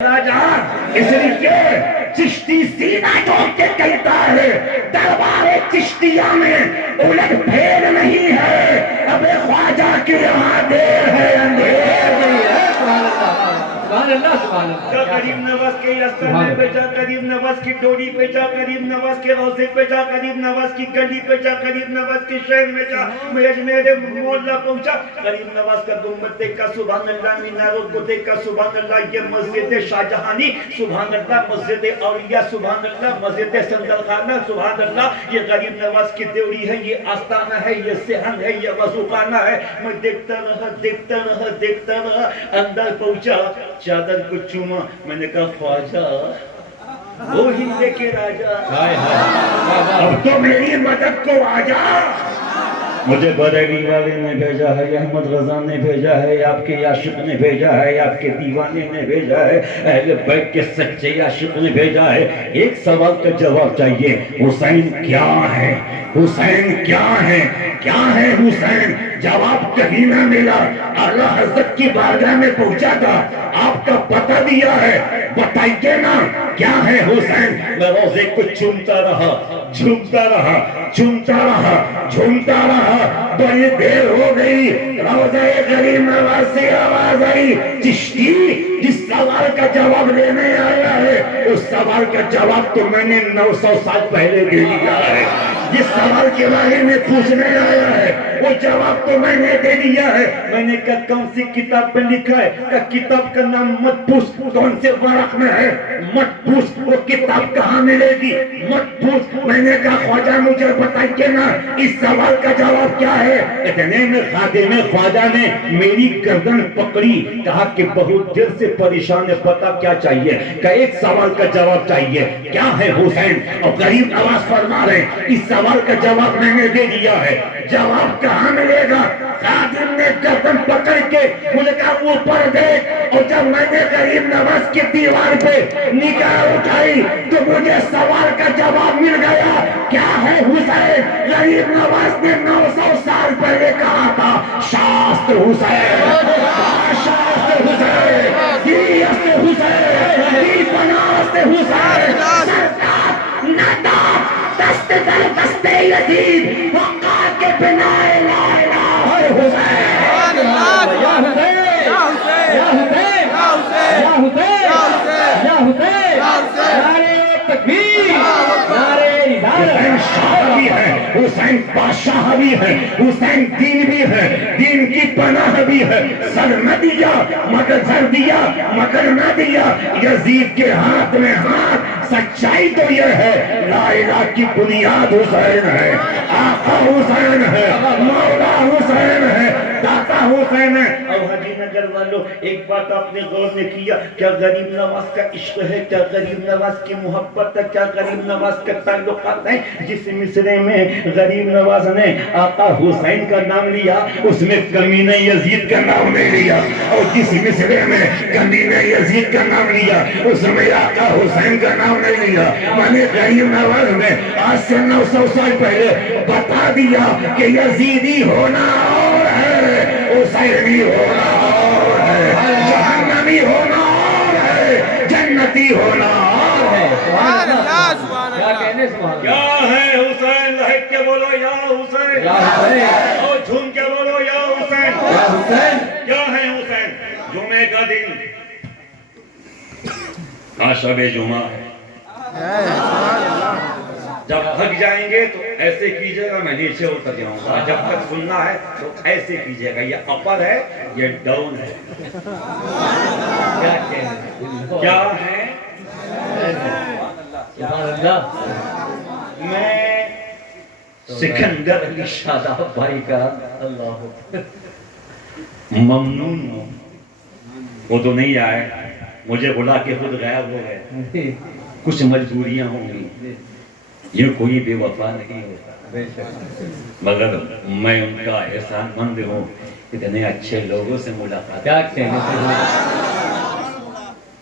اس لیے چشتی سینہ ٹھوک کے کہتا ہے دربار چشتیہ میں الٹ پھیر نہیں ہے، اب خواجہ کی یہاں دیر ہے اندھیر نہیں ہے۔ سبحان اللہ سبحان اللہ۔ غریب نواز کے استانے پہ جا، غریب نواز کی ڈوری پہ جا، غریب نواز کے روضے پہ جا، غریب نواز کی گلی پہ جا، غریب نواز کے شہر میں جا، میرے محلہ پہنچا، غریب نواز کا گنبد دیکھا سبحان اللہ، میناروں کو دیکھا سبحان اللہ، یہ مسجد شاہجہانی سبحان اللہ، مسجد اولیاء سبحان اللہ، مسجد سندل خانہ سبحان اللہ، یہ غریب نواز کی دیوری ہے، یہ آستانہ ہے، یہ صحن ہے، یہ وضوخانہ ہے۔ میں دیکھتا رہا دیکھتا رہا دیکھتا رہا، اندر پہنچا، چادر کو چوما، میں نے کہا خواجہ وہ ہندے کے راجہ اب تو میری مدد کو آجا۔ مجھے بریلی والے نے بھیجا ہے، احمد رضا نے بھیجا ہے، آپ کے عاشق نے بھیجا ہے، آپ کے دیوانے نے بھیجا ہے، اہل بیت کے سچے عاشق نے بھیجا ہے۔ ایک سوال کا جواب چاہیے، حسین کیا ہے؟ حسین کیا ہے؟ کیا ہے حسین؟ جواب کہیں نہ ملا۔ اعلیٰ حضرت کی بارگاہ میں پہنچا تھا، آپ کا پتہ دیا ہے، بتائیے نا کیا ہے حسین؟ میں روزے کو چومتا رہا، جھومتا رہا، چومتا رہا، جھومتا رہا، بڑی دیر ہو گئی، روزہ غریب نواز سے آواز آئی، چشتی جس سوال کا جواب لینے آیا ہے اس سوال کا جواب تو میں نے 900 سال پہلے دے دیا ہے۔ جس سوال کے بارے میں پوچھنے آیا ہے وہ جواب تو میں نے دے دیا ہے۔ میں نے کہا کون سی کتاب پہ لکھا ہے؟ کہ کتاب کا نام مت پوچھ، کون سے ورق میں ہے مت پوچھ، وہ کتاب کہاں ملے گی مت پوچھ۔ میں نے کہا خواجہ مجھے بتائیے نا اس سوال کا جواب کیا ہے؟ اتنے میں خادم خواجہ نے میری گردن پکڑی، کہا کہ بہت دیر سے پریشان ہے، پتہ کیا چاہیے؟ کہ ایک سوال کا جواب چاہیے، کیا ہے حسین؟ اور غریب نواز فرما رہے اس سوال کا جواب میں نے دے دیا ہے، جواب کہاں ملے گا؟ خادم نے گردن پکڑ کے مجھے کہا اوپر دیکھ، اور جب میں نے غریب نواز کی دیوار پہ نگاہ اٹھائی تو مجھے سوال کا جواب مل گیا۔ کیا ہے حسین؟ غریب نواز نے 900 سال پہلے کہا تھا شاست حسین، شاست حسین، دیست حسین، دی پناست حسین، سرکار نداب دست در دست یزید وقات کے بنا لا الہ حسین، یا حسین، یا حسین، یا حسین، یا حسین، یا حسین، نعرہ تکبیر، نعرہ رسالت۔ حسین شاہ بھی ہے، حسین بادشاہ بھی ہے، حسین دین بھی ہے، دین کی پناہ بھی ہے۔ سر نہ دیا مگر سر دیا مگر نہ دیا، یزید کے ہاتھ میں ہاتھ۔ سچائی تو یہ ہے لا الہ کی بنیاد حسین ہے، آقا حسین ہے، مولا حسین ہے، داتا حسین ہے۔ اور حاجی نگر والوں ایک بات آپ نے غور نے کیا، کیا غریب نواز کا عشق ہے؟ کیا غریب نواز کی محبت ہے؟ کیا غریب نواز کے تعلقات ہیں؟ جس مصرے میں غریب نواز نے آقا حسین کا نام لیا اس میں کمینہ یزید کا نام نہیں لیا، اور جس مصرے میں کمینہ یزید کا نام لیا اس میں آقا حسین کا نام نہیں لیا۔ میں نے غریب نواز میں آج سے 900 سال پہلے بتا دیا کہ یزیدی ہونا اور ہے، حسینی ہونا اور ہے، جہنمی ہونا اور ہے، جنتی ہونا اور ہے۔ سبحان اللہ سبحان اللہ۔ کیا کہنے سبحان اللہ۔ کیا ہے حسین؟ لہک کے بولو یا حسین، یا حسین، اور جھوم کے بولو یا حسین، یا حسین۔ کیا ہے حسین؟ جمعے کا دن، آج شب جمعہ ہے، جب تھک جائیں گے تو ایسے کیجئے گا، میں نیچے اتر جاؤں گا، جب تک سننا ہے تو ایسے کیجئے گا، یہ اپر ہے یہ ڈاؤن ہے۔ کیا کہنے؟ کیا ہے؟ سبحان اللہ۔ میں سکندر علی شاداب بھائی کا اللہ ممنون ہوں، وہ تو نہیں آئے، مجھے بلا کے خود غائب ہو گئے، کچھ مجبوریاں ہوں گی، یہ کوئی بے وفا نہیں ہوتا، مگر میں ان کا احسان مند ہوں، اتنے اچھے لوگوں سے ملاقات۔ کیا کہنے؟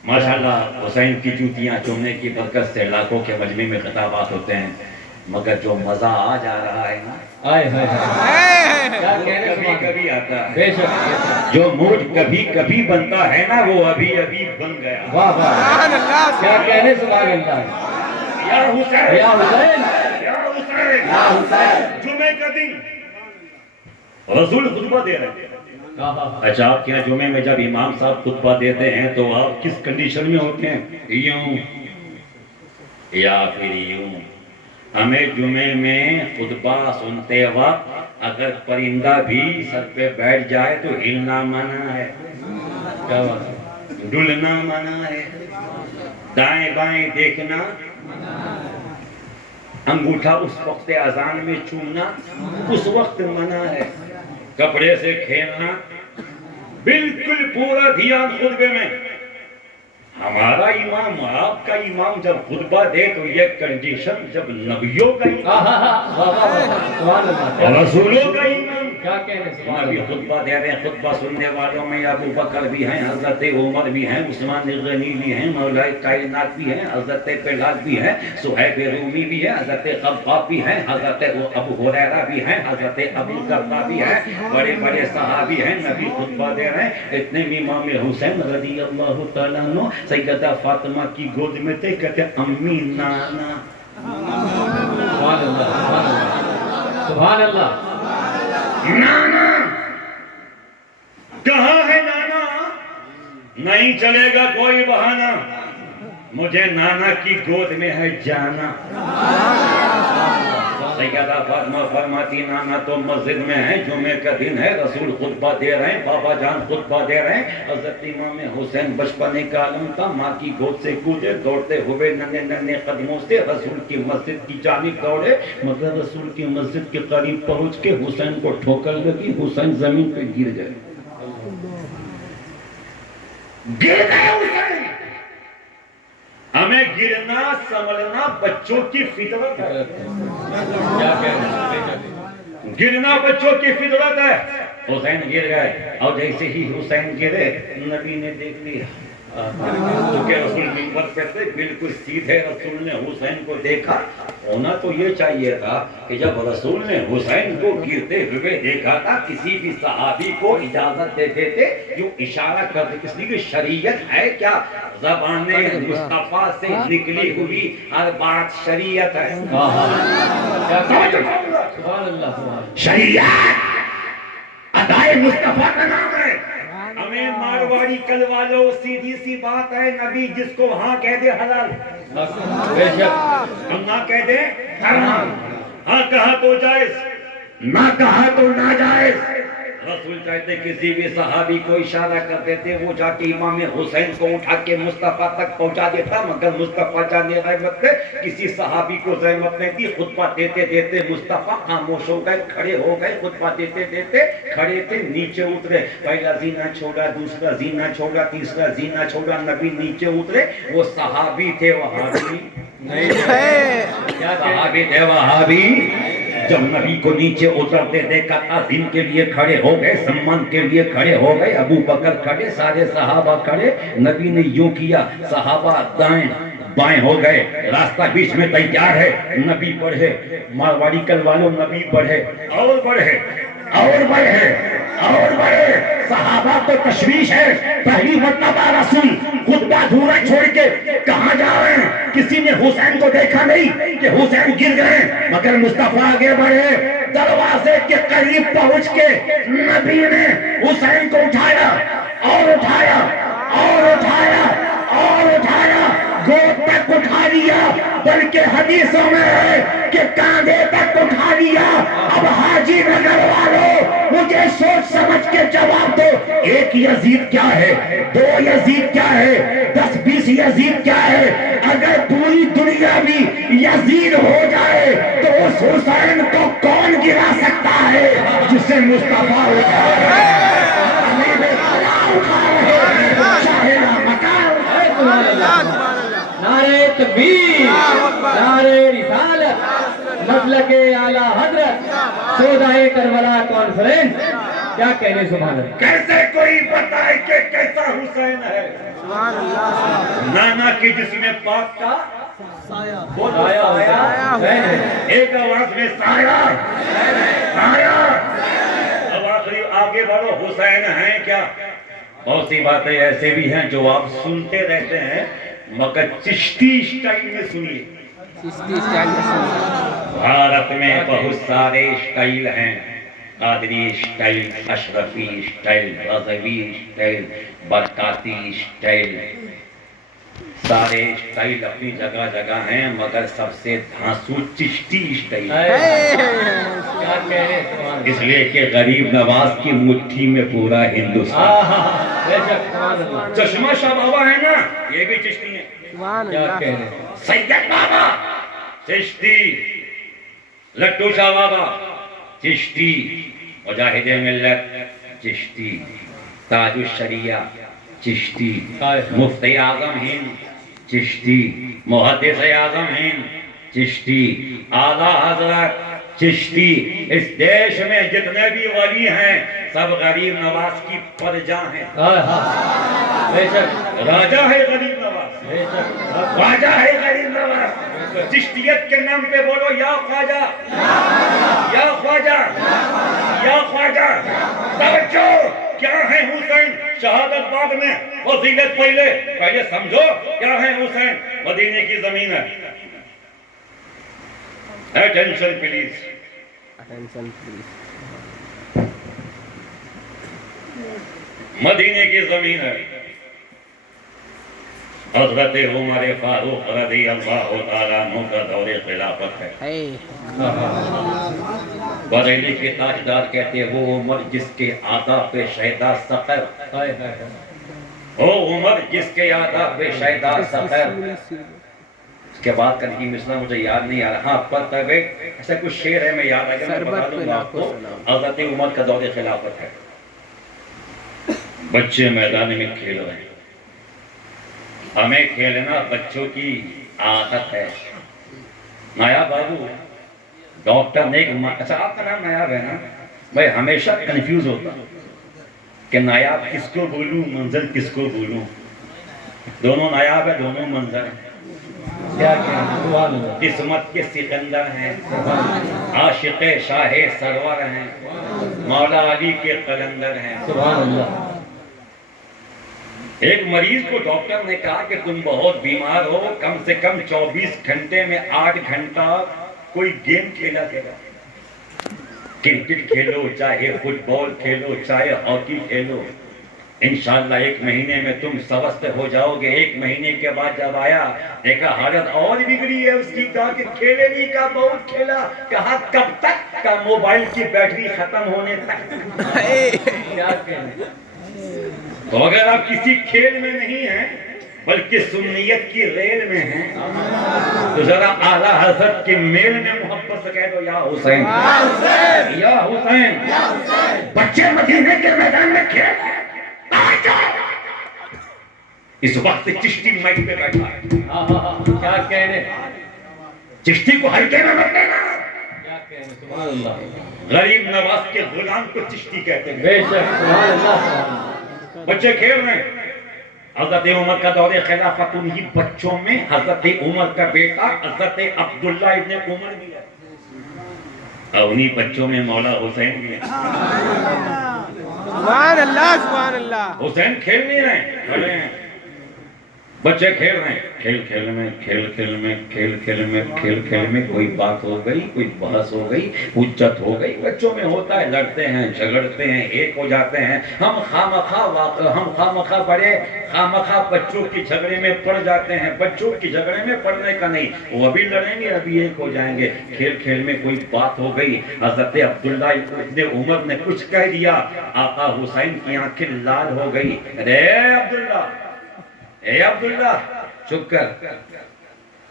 ماشاءاللہ حسین کی جوتیاں چومنے کی برکت سے لاکھوں کے مجمع میں خطابات ہوتے ہیں، مگر جو مزہ آ جا رہا ہے نا آئے ہائے ہائے کیا وہ کہنے کبھی سبحان کبھی آتا ہے، بے شک بے شک جو موج کبھی کبھی بنتا ہے نا وہ ابھی ابھی بن گیا۔ واہ واہ کیا کہنے سبحان اللہ یا حسین یا حسین یا حسین، یا حسین جمعے کا دن رسول خطبہ دے رہے ہیں۔ اچھا آپ کیا جمعے میں جب امام صاحب خطبہ دیتے ہیں تو آپ کس کنڈیشن میں ہوتے ہیں؟ یوں یا پھر یوں؟ ہمیں جمعے میں خطبہ سنتے وقت اگر پرندہ بھی سر پہ بیٹھ جائے تو ہلنا منع ہے، کیا بات ہے ڈلنا منع ہے، دائیں بائیں دیکھنا، انگوٹھا اس وقت اذان میں چومنا اس وقت منع ہے، کپڑے سے کھیلنا بالکل پورا دھیان خطبے میں۔ ہمارا امام آپ کا امام جب خطبہ دے تو یہ کنڈیشن، جب نبیوں کا سبحان اللہ اور رسولوں کا امام کیا کہنے سبحان نبی اللہ خطبہ دے رہے ہیں، خطبہ سننے والوں میں ابو بکر بھی ہیں، حضرت عمر بھی ہیں، عثمان غنی بھی ہیں، مولا کائنات بھی ہیں، حضرت بلال بھی ہیں، صہیب رومی بھی ہے، حضرت خباب بھی ہیں، حضرت ابو ہریرہ بھی ہیں، حضرت ابو درداء بھی ہیں، بڑے بڑے صحابی ہیں، نبی خطبہ دے رہے ہیں۔ اتنے میں امام حسین رضی اللہ تعالیٰ عنہ سیدہ فاطمہ کی گود میں تھے، کہتے امی نانا، سبحان اللہ سبحان اللہ سبحان اللہ نانا کہاں ہے نانا؟ نہیں چلے گا کوئی بہانہ، مجھے نانا کی گود میں ہے جانا۔ سیدہ فاطمہ فرماتی نانا تو مسجد میں ہے، جمعے کا دن ہے، رسول خطبہ دے رہے ہیں، بابا جان خطبہ دے رہے ہیں۔ حضرت امام حسین بچپنے کا عالم تھا، ماں کی گود سے کودے، دوڑتے ہوئے ننھے ننھے قدموں سے رسول کی مسجد کی جانب دوڑے، مگر رسول کی مسجد کے قریب پہنچ کے حسین کو ٹھوکر لگی، حسین زمین پہ گر گئے، گر گئے حسین۔ ہمیں گرنا سنبھلنا بچوں کی فطرت ہے، کیا کہنے گرنا بچوں کی فطرت ہے۔ حسین گر گئے اور جیسے ہی حسین گرے نبی نے دیکھ لیا، کیونکہ رسول منبر پہ تھے، بالکل سیدھے رسول نے حسین کو دیکھا۔ ہونا تو یہ چاہیے تھا کہ جب رسول نے حسین کو گرتے ہوئے دیکھا تھا کسی بھی صحابی کو اجازت دیتے تھے جو اشارہ کرتے، اس لیے کہ شریعت ہے کیا؟ زبان مصطفیٰ سے نکلی ہوئی ہر بات شریعت ہے۔ سبحان اللہ سبحان اللہ شریعت ادائے مصطفیٰ کا نام ہے۔ ہمیں مارواڑی کل والوں سیدھی سی بات ہے، نبی جس کو ہاں کہہ دے حلال، بے شک ہم نہ کہہ دے حرام، ہاں کہا تو جائز، نہ کہا تو ناجائز۔ رسول چاہتے کسی بھی صحابی کو اشارہ کرتے تھے، وہ جا کے امام حسین کو اٹھا کے مصطفیٰ تک پہنچا دیتا، مگر مصطفیٰ جانے رحمت نے کسی صحابی کو رحمت نہیں تھی۔ خطبہ دیتے دیتے مصطفیٰ خاموش ہو گئے، کھڑے ہو گئے، خطبہ دیتے دیتے کھڑے تھے، نیچے اترے، پہلا زینہ چھوڑا، دوسرا زینہ چھوڑا، تیسرا زینہ چھوڑا، نبی نیچے اترے۔ وہ صحابی تھے وہابی نہیں کیا صحابی تھے وہابی، جب نبی کو نیچے اترتے دیکھا تھا، دن کے لیے کھڑے ہو گئے، سمان کے لیے کھڑے ہو گئے، ابو بکر کھڑے، سارے صحابہ کھڑے۔ نبی نے یوں کیا، صحابہ دائیں بائیں ہو گئے، راستہ بیچ میں تیار ہے، نبی بڑھے، مارواڑی کل والوں نبی بڑھے اور بڑھے اور بڑھے اور بڑھے۔ صحابہ کو تشویش ہے، پہلی مرتبہ رسول خطبہ دھورا چھوڑ کے کہاں جا رہے ہیں؟ کسی نے حسین کو دیکھا نہیں کہ حسین گر گئے، مگر مصطفیٰ آگے بڑھے، دروازے کے قریب پہنچ کے نبی نے حسین کو اٹھایا اور اٹھایا اور اٹھایا اور اٹھایا، گود تک اٹھا لیا، بلکہ حدیثوں میں ہے کہ کاندھے تک اٹھا لیا۔ اب حاجی نگر والوں مجھے سوچ سمجھ کے جواب دو، ایک یزید کیا ہے، دو یزید کیا ہے، 10-20 یزید کیا ہے؟ اگر پوری دنیا بھی یزید ہو جائے تو اس حسین کو کون گرا سکتا ہے جسے مصطفیٰ اٹھا رہے ہیں، حبیب خدا اٹھا رہے ہیں، شاہ مکان۔ نعرہ تکبیر، نعرہ رسالت، مسلک اعلیٰ حضرت، سودہ کربلا کانفرنس، کیا کہنے سبحان اللہ۔ کیسے کوئی بتائے کہ کیسا حسین ہے؟ نانا کے جسم پاک کا ایک آواز میں سایہ سایہ. اب آخری آگے بڑھو. حسین ہیں کیا؟ بہت سی باتیں ایسے بھی ہیں جو آپ سنتے رہتے ہیں مگر چشتی اسٹائل میں سنیے. بھارت میں بہت سارے اسٹائل ہیں. قادری اسٹائل، اشرفی اسٹائل، رضوی اسٹائل، برکاتی اسٹائل. سارے اسٹائل اپنی جگہ جگہ ہیں مگر سب سے دھانسو چشتی اسٹائل. اس لیے کہ غریب نواز کی مٹھی میں پورا ہندوستان. چشمہ شاہ بابا ہے نا، یہ بھی چشتی ہیں. سید بابا چشتی، لٹو شاہ بابا چشتی، مجاہد ملت چشتی، تاج الشریعہ چشتی، مفتی اعظم ہند چشتی، محدث اعظم ہند چشتی، اعلیٰ حضرت چشتی. اس دیش میں جتنے بھی ولی ہیں سب غریب نواز کی پرجا ہیں. راجہ ہے غریب نواز، خواجہ ہے غریب نواز. چشتیت کے نام پہ بولو یا خواجہ یا خواجہ یا خواجہ. توجہ، کیا ہے حسین؟ شہادت بعد میں، فضیلت پہلے سمجھو کیا ہے حسین. مدینے کی زمین ہے. Attention plays. مدینے کی زمین ہے. حضرت عمر فاروق رضی اللہ تعالیٰ عنہ کا دور خلافت ہے. بریلی کے تاجدار کہتے ہیں وہ عمر جس کے آداب پہ شہدا سقر. وہ عمر جس کے آداب پہ شہدا سقر. اس کے بعد کرنے کی مثلا مجھے یاد نہیں آ رہا. ہاں پتہ گئے ایسا کچھ شعر ہے، میں یاد آ گیا میں بتا دوں گا آپ کو. حضرت عمر کا دور خلافت ہے. بچے میدان میں کھیل رہے ہیں. ہمیں کھیلنا بچوں کی عادت ہے. نایاب بابو ڈاکٹر نے اچھا آپ کا نام نایاب ہے نا؟ میں ہمیشہ کنفیوز ہوتا ہوں کہ نایاب کس کو بولوں، منظر کس کو بولوں. دونوں نایاب ہے، دونوں منظر ہیں. قسمت کے سکندر ہیں، عاشق شاہ سرور ہیں، مولا علی کے قلندر ہیں. ایک مریض کو ڈاکٹر نے کہا کہ تم بہت بیمار ہو، کم سے کم 24 گھنٹے میں 8 گھنٹہ کوئی گیم کھیلا کرو. کرکٹ کھیلو، چاہے فٹ بال کھیلو، چاہے ہاکی کھیلو. انشاءاللہ 1 مہینے میں تم سوست ہو جاؤ گے. 1 مہینے کے بعد جب آیا دیکھا حالت اور بگڑی ہے اس کی. کہا کہ کھیلے نہیں، کہا بہت کھیلا. کہا کب تک؟ کہا موبائل کی بیٹری ختم ہونے تک. تو اگر آپ کسی کھیل میں نہیں ہیں بلکہ سنیت کی ریل میں ہیں تو ذرا اعلیٰ حضرت کے میل میں محبت سے کہہ دو یا حسین یا حسین. بچے مدینے کے میدان میں کھیل. اس وقت چشتی مائک پہ بیٹھا ہے. کیا کہنے، چشتی کو ہلکے میں مت لینا. غریب نواز کے غلام کو چشتی کہتے ہیں. بے شک سبحان اللہ. بچے کھیل رہے ہیں. حضرت عمر کا دور خلافت انہی بچوں میں حضرت عمر کا بیٹا حضرت عبداللہ ابن عمر بھی ہے. اور انہی بچوں میں مولا حسین بھی ہے. سبحان اللہ سبحان اللہ. حسین کھیل نہیں رہے، کھڑے ہیں. بچے کھیل رہے ہیں. کھیل میں کوئی بات ہو گئی، کوئی بحث ہو گئی، حجت ہو گئی. بچوں میں ہوتا ہے، لڑتے ہیں، جھگڑتے ہیں، ایک ہو جاتے ہیں. ہم خامخواہ بڑے خامخواہ بچوں کی جھگڑے میں پڑ جاتے ہیں. بچوں کی جھگڑے میں پڑنے کا نہیں، وہ ابھی لڑیں گے ابھی ایک ہو جائیں گے. کھیل میں کوئی بات ہو گئی. حضرت عبداللہ ابن عمر نے کچھ کہہ دیا، آقا حسین کی آنکھیں لال ہو گئی. اے عبداللہ چپ کر،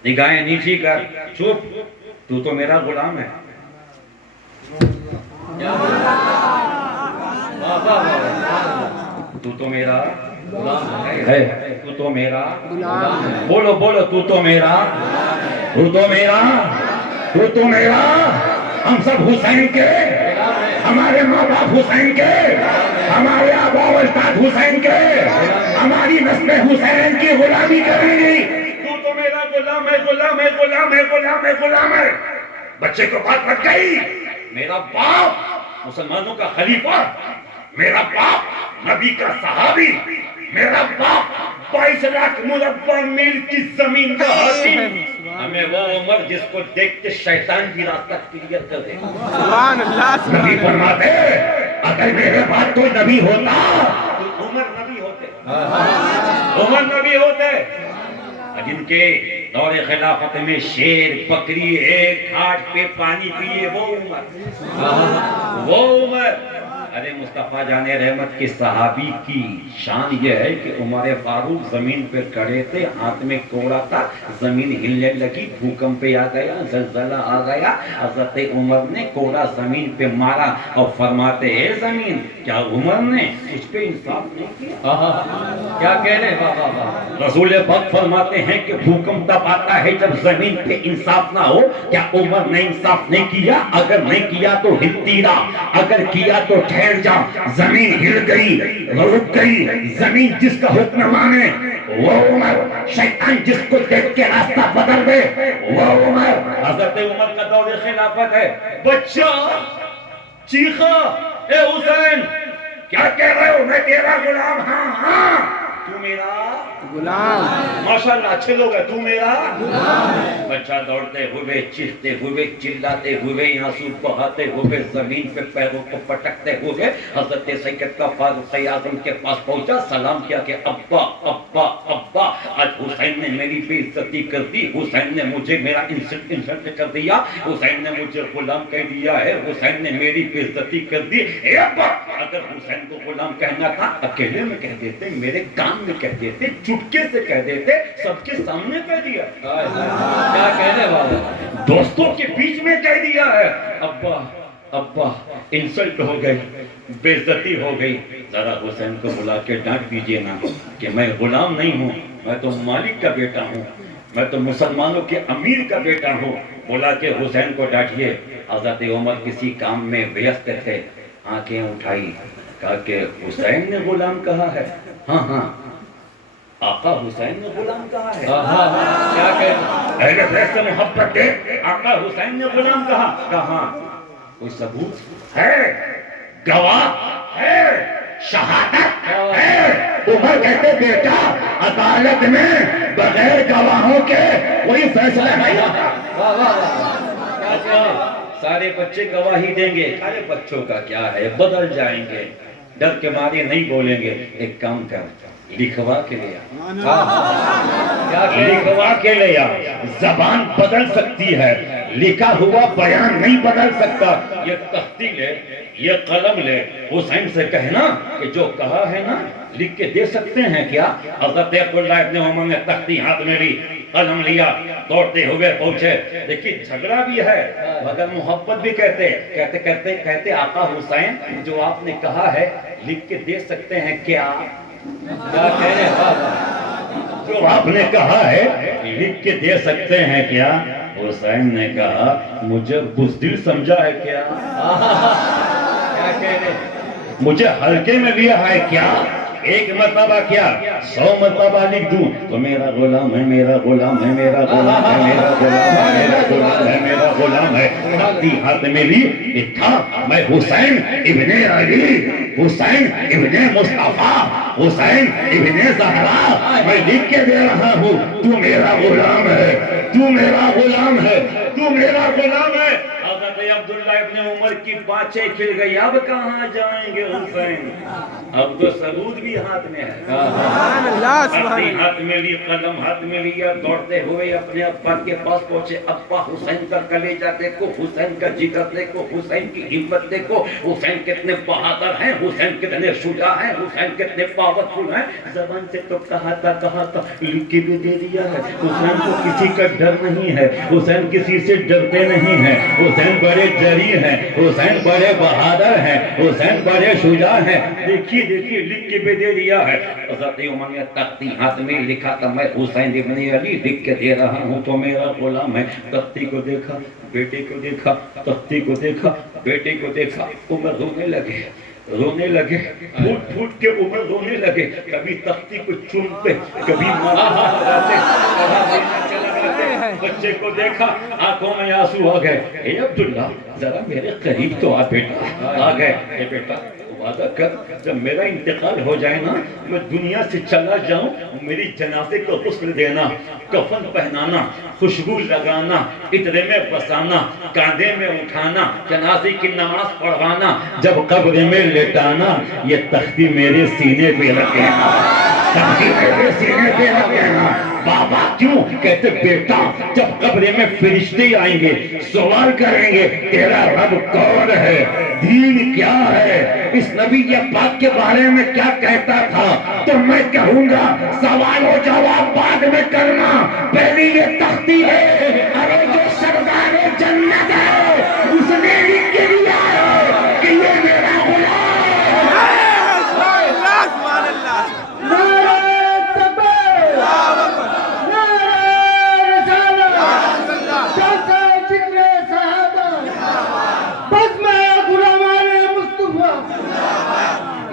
نگاہیں نیچی کر، چپ. تو میرا غلام ہے. تو میرا ہے. تو میرا بولو تو میرا. ہم سب حسین کے، ہمارے ماں باپ حسین کے، ہمارے آبا و اجداد حسین کے، ہماری نسل حسین کی غلامی کریں گی. تو میرا غلام ہے، غلام ہے، غلام ہے، غلام ہے، غلام ہے. بچے کو بات لگ گئی. میرا باپ مسلمانوں کا خلیفہ، میرا باپ نبی کا صحابی، میرا باپ 22 لاکھ مربع میل کی زمین کا حاکم. ہمیں وہ عمر جس کو دیکھ کے شیطان کی راستہ کلیئر کر دے. سبحان اللہ نبی فرماتے اگر میرے بعد کوئی نبی ہوتا تو عمر نبی ہوتے. عمر نبی ہوتے جن کے دور خلافت میں شیر بکری ایک گھاٹ پہ پانی پیے. وہ عمر، وہ عمر. ارے مصطفیٰ جان رحمت کے صحابی کی شان یہ ہے کہ عمر فاروق زمین پہ کھڑے تھے، ہاتھ میں کوڑا تھا، زمین ہلنے لگی، بھوکمپ آ گیا، زلزلہ آ گیا. حضرت عمر نے کوڑا زمین پہ مارا اور فرماتے اے زمین کیا عمر نے اس پہ انصاف نہیں کیا؟ کیا کہنے بابا. رسول پاک فرماتے ہیں کہ بھوکمپ تب آتا ہے جب زمین پہ انصاف نہ ہو. کیا عمر نے انصاف نہیں کیا؟ اگر نہیں کیا تو ہلتی رہا، اگر کیا تو ٹھہر جا. زمین ہل گئی، رک گئی. زمین جس کا حکم مانے وہ عمر، شیطان جس کو دیکھ کے راستہ بدل دے وہ عمر. حضرت عمر کا دور خلافت ہے. بچہ چیخا اے حسین کیا کہہ رہے ہو؟ میں تیرا غلام. ہاں ہاں تو میرا غلام. ماشاءاللہ اچھے لوگ ہیں. تو میرا بچہ دوڑتے ہوئے، چیختے ہوئے، چلاتے ہوئے، آنسو بہاتے ہوئے، زمین پہ پیروں کو پٹکتے ہوئے حضرت سید کا فاروق اعظم کے پاس پہنچا. سلام کیا کہ ابا ابا ابا آج حسین نے میری بے عزتی کر دی، حسین نے مجھے میرا انسلٹ کر دیا، حسین نے مجھے غلام کہہ دیا ہے، حسین نے میری بے عزتی کر دی. اے ابا اگر حسین کو غلام کہنا تھا اکیلے میں کہہ دیتے، میرے کان میں کہہ دیتے، چٹکے سے کہہ دیتے، سب کے سامنے کہہ دیا. کیا کہنے بابا. دوستوں کے بیچ میں کہہ دیا ہے. ابا ابا انسلٹ ہو گئی، بے عزتی ہو گئی. ذرا حسین کو بلا کے ڈانٹ دیجئے نا کہ میں غلام نہیں ہوں، میں تو مالک کا بیٹا ہوں، میں تو مسلمانوں کے امیر کا بیٹا ہوں. بلا کے حسین کو ڈانٹیے. حضرت عمر کسی کام میں ویست تھے، آنکھیں اٹھائی، کہا کہ حسین نے غلام کہا ہے. ہاں ہاں آقا حسین نے غلام کہا ہے. کیا کہنے. اہل بیت سے محبت دے، آقا حسین نے غلام کہا. کہاں کوئی ثبوت ہے؟ گواہ ہے؟ شہادت ہے؟ عمر کہتے بیٹا عدالت میں بغیر گواہوں کے کوئی فیصلہ نہیں ہوتا. سارے بچے گواہی دیں گے، سارے بچوں کا کیا ہے، بدل جائیں گے، ڈر کے مارے نہیں بولیں گے. ایک کام کر لکھوا کے لیا، لکھوا کے لیا. زبان بدل سکتی ہے، لکھا ہوا بیان نہیں بدل سکتا. یہ تختی لے، یہ قلم لے، حسین سے کہنا کہ جو کہا ہے نا لکھ کے دے سکتے ہیں کیا؟ حضرت عبداللہ ابن عمر نے تختی ہاتھ میں لی، قلم لیا، دوڑتے ہوئے پہنچے. دیکھیے جھگڑا بھی ہے مگر محبت بھی. کہتے آقا حسین جو آپ نے کہا ہے لکھ کے دے سکتے ہیں کیا؟ کیا کہنے بابا. جو آپ نے کہا ہے لکھ کے دے سکتے ہیں کیا؟ حسین نے کہا مجھے بزدل سمجھا ہے کیا؟ کیا کہنے. مجھے ہلکے میں لیا ہے کیا؟ ایک مرتبہ کیا 100 مرتبہ لکھ دوں تو میرا غلام ہے، میرا غلام ہے، میرا غلام ہے، میرا غلام ہے، میرا غلام ہے، میرا غلام ہے. تختی ہاتھ میں لی، لکھا میں حسین ابن علی، حسین ابن مصطفیٰ، حسین ابن زہرا میں لکھ کے دے رہا ہوں. تو میرا غلام ہے، تو میرا غلام ہے، تو میرا غلام ہے. حضرت عبداللہ ابن عمر کی باتیں کھل گئی. اب کہاں جائیں گے حسین؟ اب تو ثبوت بھی ہاتھ میں ہے. سبحان اللہ. تختی ہاتھ میں لی، قلم ہاتھ میں لیا، دوڑتے ہوئے اپنے ابا کے پاس پہنچے. ابا حسین کا کلیجہ دیکھو، حسین کا جگر دیکھو، حسین کی ہمت دیکھو، حسین کتنے بہادر ہیں، حسین کتنے شجاع ہیں، حسین کتنے پاورفل ہیں. زبان سے تو کہا تھا لکھ کے بھی دے دیا ہے. حسین کو کسی کا ڈر نہیں ہے، حسین کسی سے ڈرتے نہیں ہیں، حسین بڑے جری ہیں، حسین بڑے بہادر ہیں، حسین بڑے شجاع ہیں. دیکھیے دیکھیے لکھ کے بھی دے دیا ہے. حضرت عمر نے تختی ہاتھ میں لکھا تھا میں حسین ابن علی لکھ کے دے رہا ہوں تو میرا غلام ہے. تختی کو دیکھا، بیٹے کو دیکھا، تختی کو دیکھا، بیٹے کو دیکھا. عمر رونے لگے، رونے لگے، پھوٹ پھوٹ کے عمر رونے لگے. کبھی تختی کو چومتے، کبھی مارا لگاتے. بچے کو دیکھا آنکھوں میں آنسو آ گئے. اے عبداللہ ذرا میرے قریب تو آ بیٹا. آ گئے. اے بیٹا وعدہ کر جب میرا انتقال ہو جائے نا میں دنیا سے چلا جاؤں میری جنازے کو غسل دینا, کفن پہنانا, خوشبو لگانا, عطر میں بسانا, کاندھے میں اٹھانا, جنازے کی نماز پڑھوانا, جب قبر میں لٹانا یہ تختی میرے سینے پہ رکھنا, تختی میرے سینے پہ رکھنا. بابا کیوں؟ کہتے بیٹا جب قبر میں فرشتے آئیں گے سوال کریں گے تیرا رب کون ہے, دین کیا ہے, اس نبی پاک کے بارے میں کیا کہتا تھا, تو میں کہوں گا سوال و جواب بعد میں کرنا, پہلی یہ تختی ہے. ارے جو سردار جنت ہے اس نے لکھ دیا ہے کہ یہ میرا غلام. سبحان اللہ.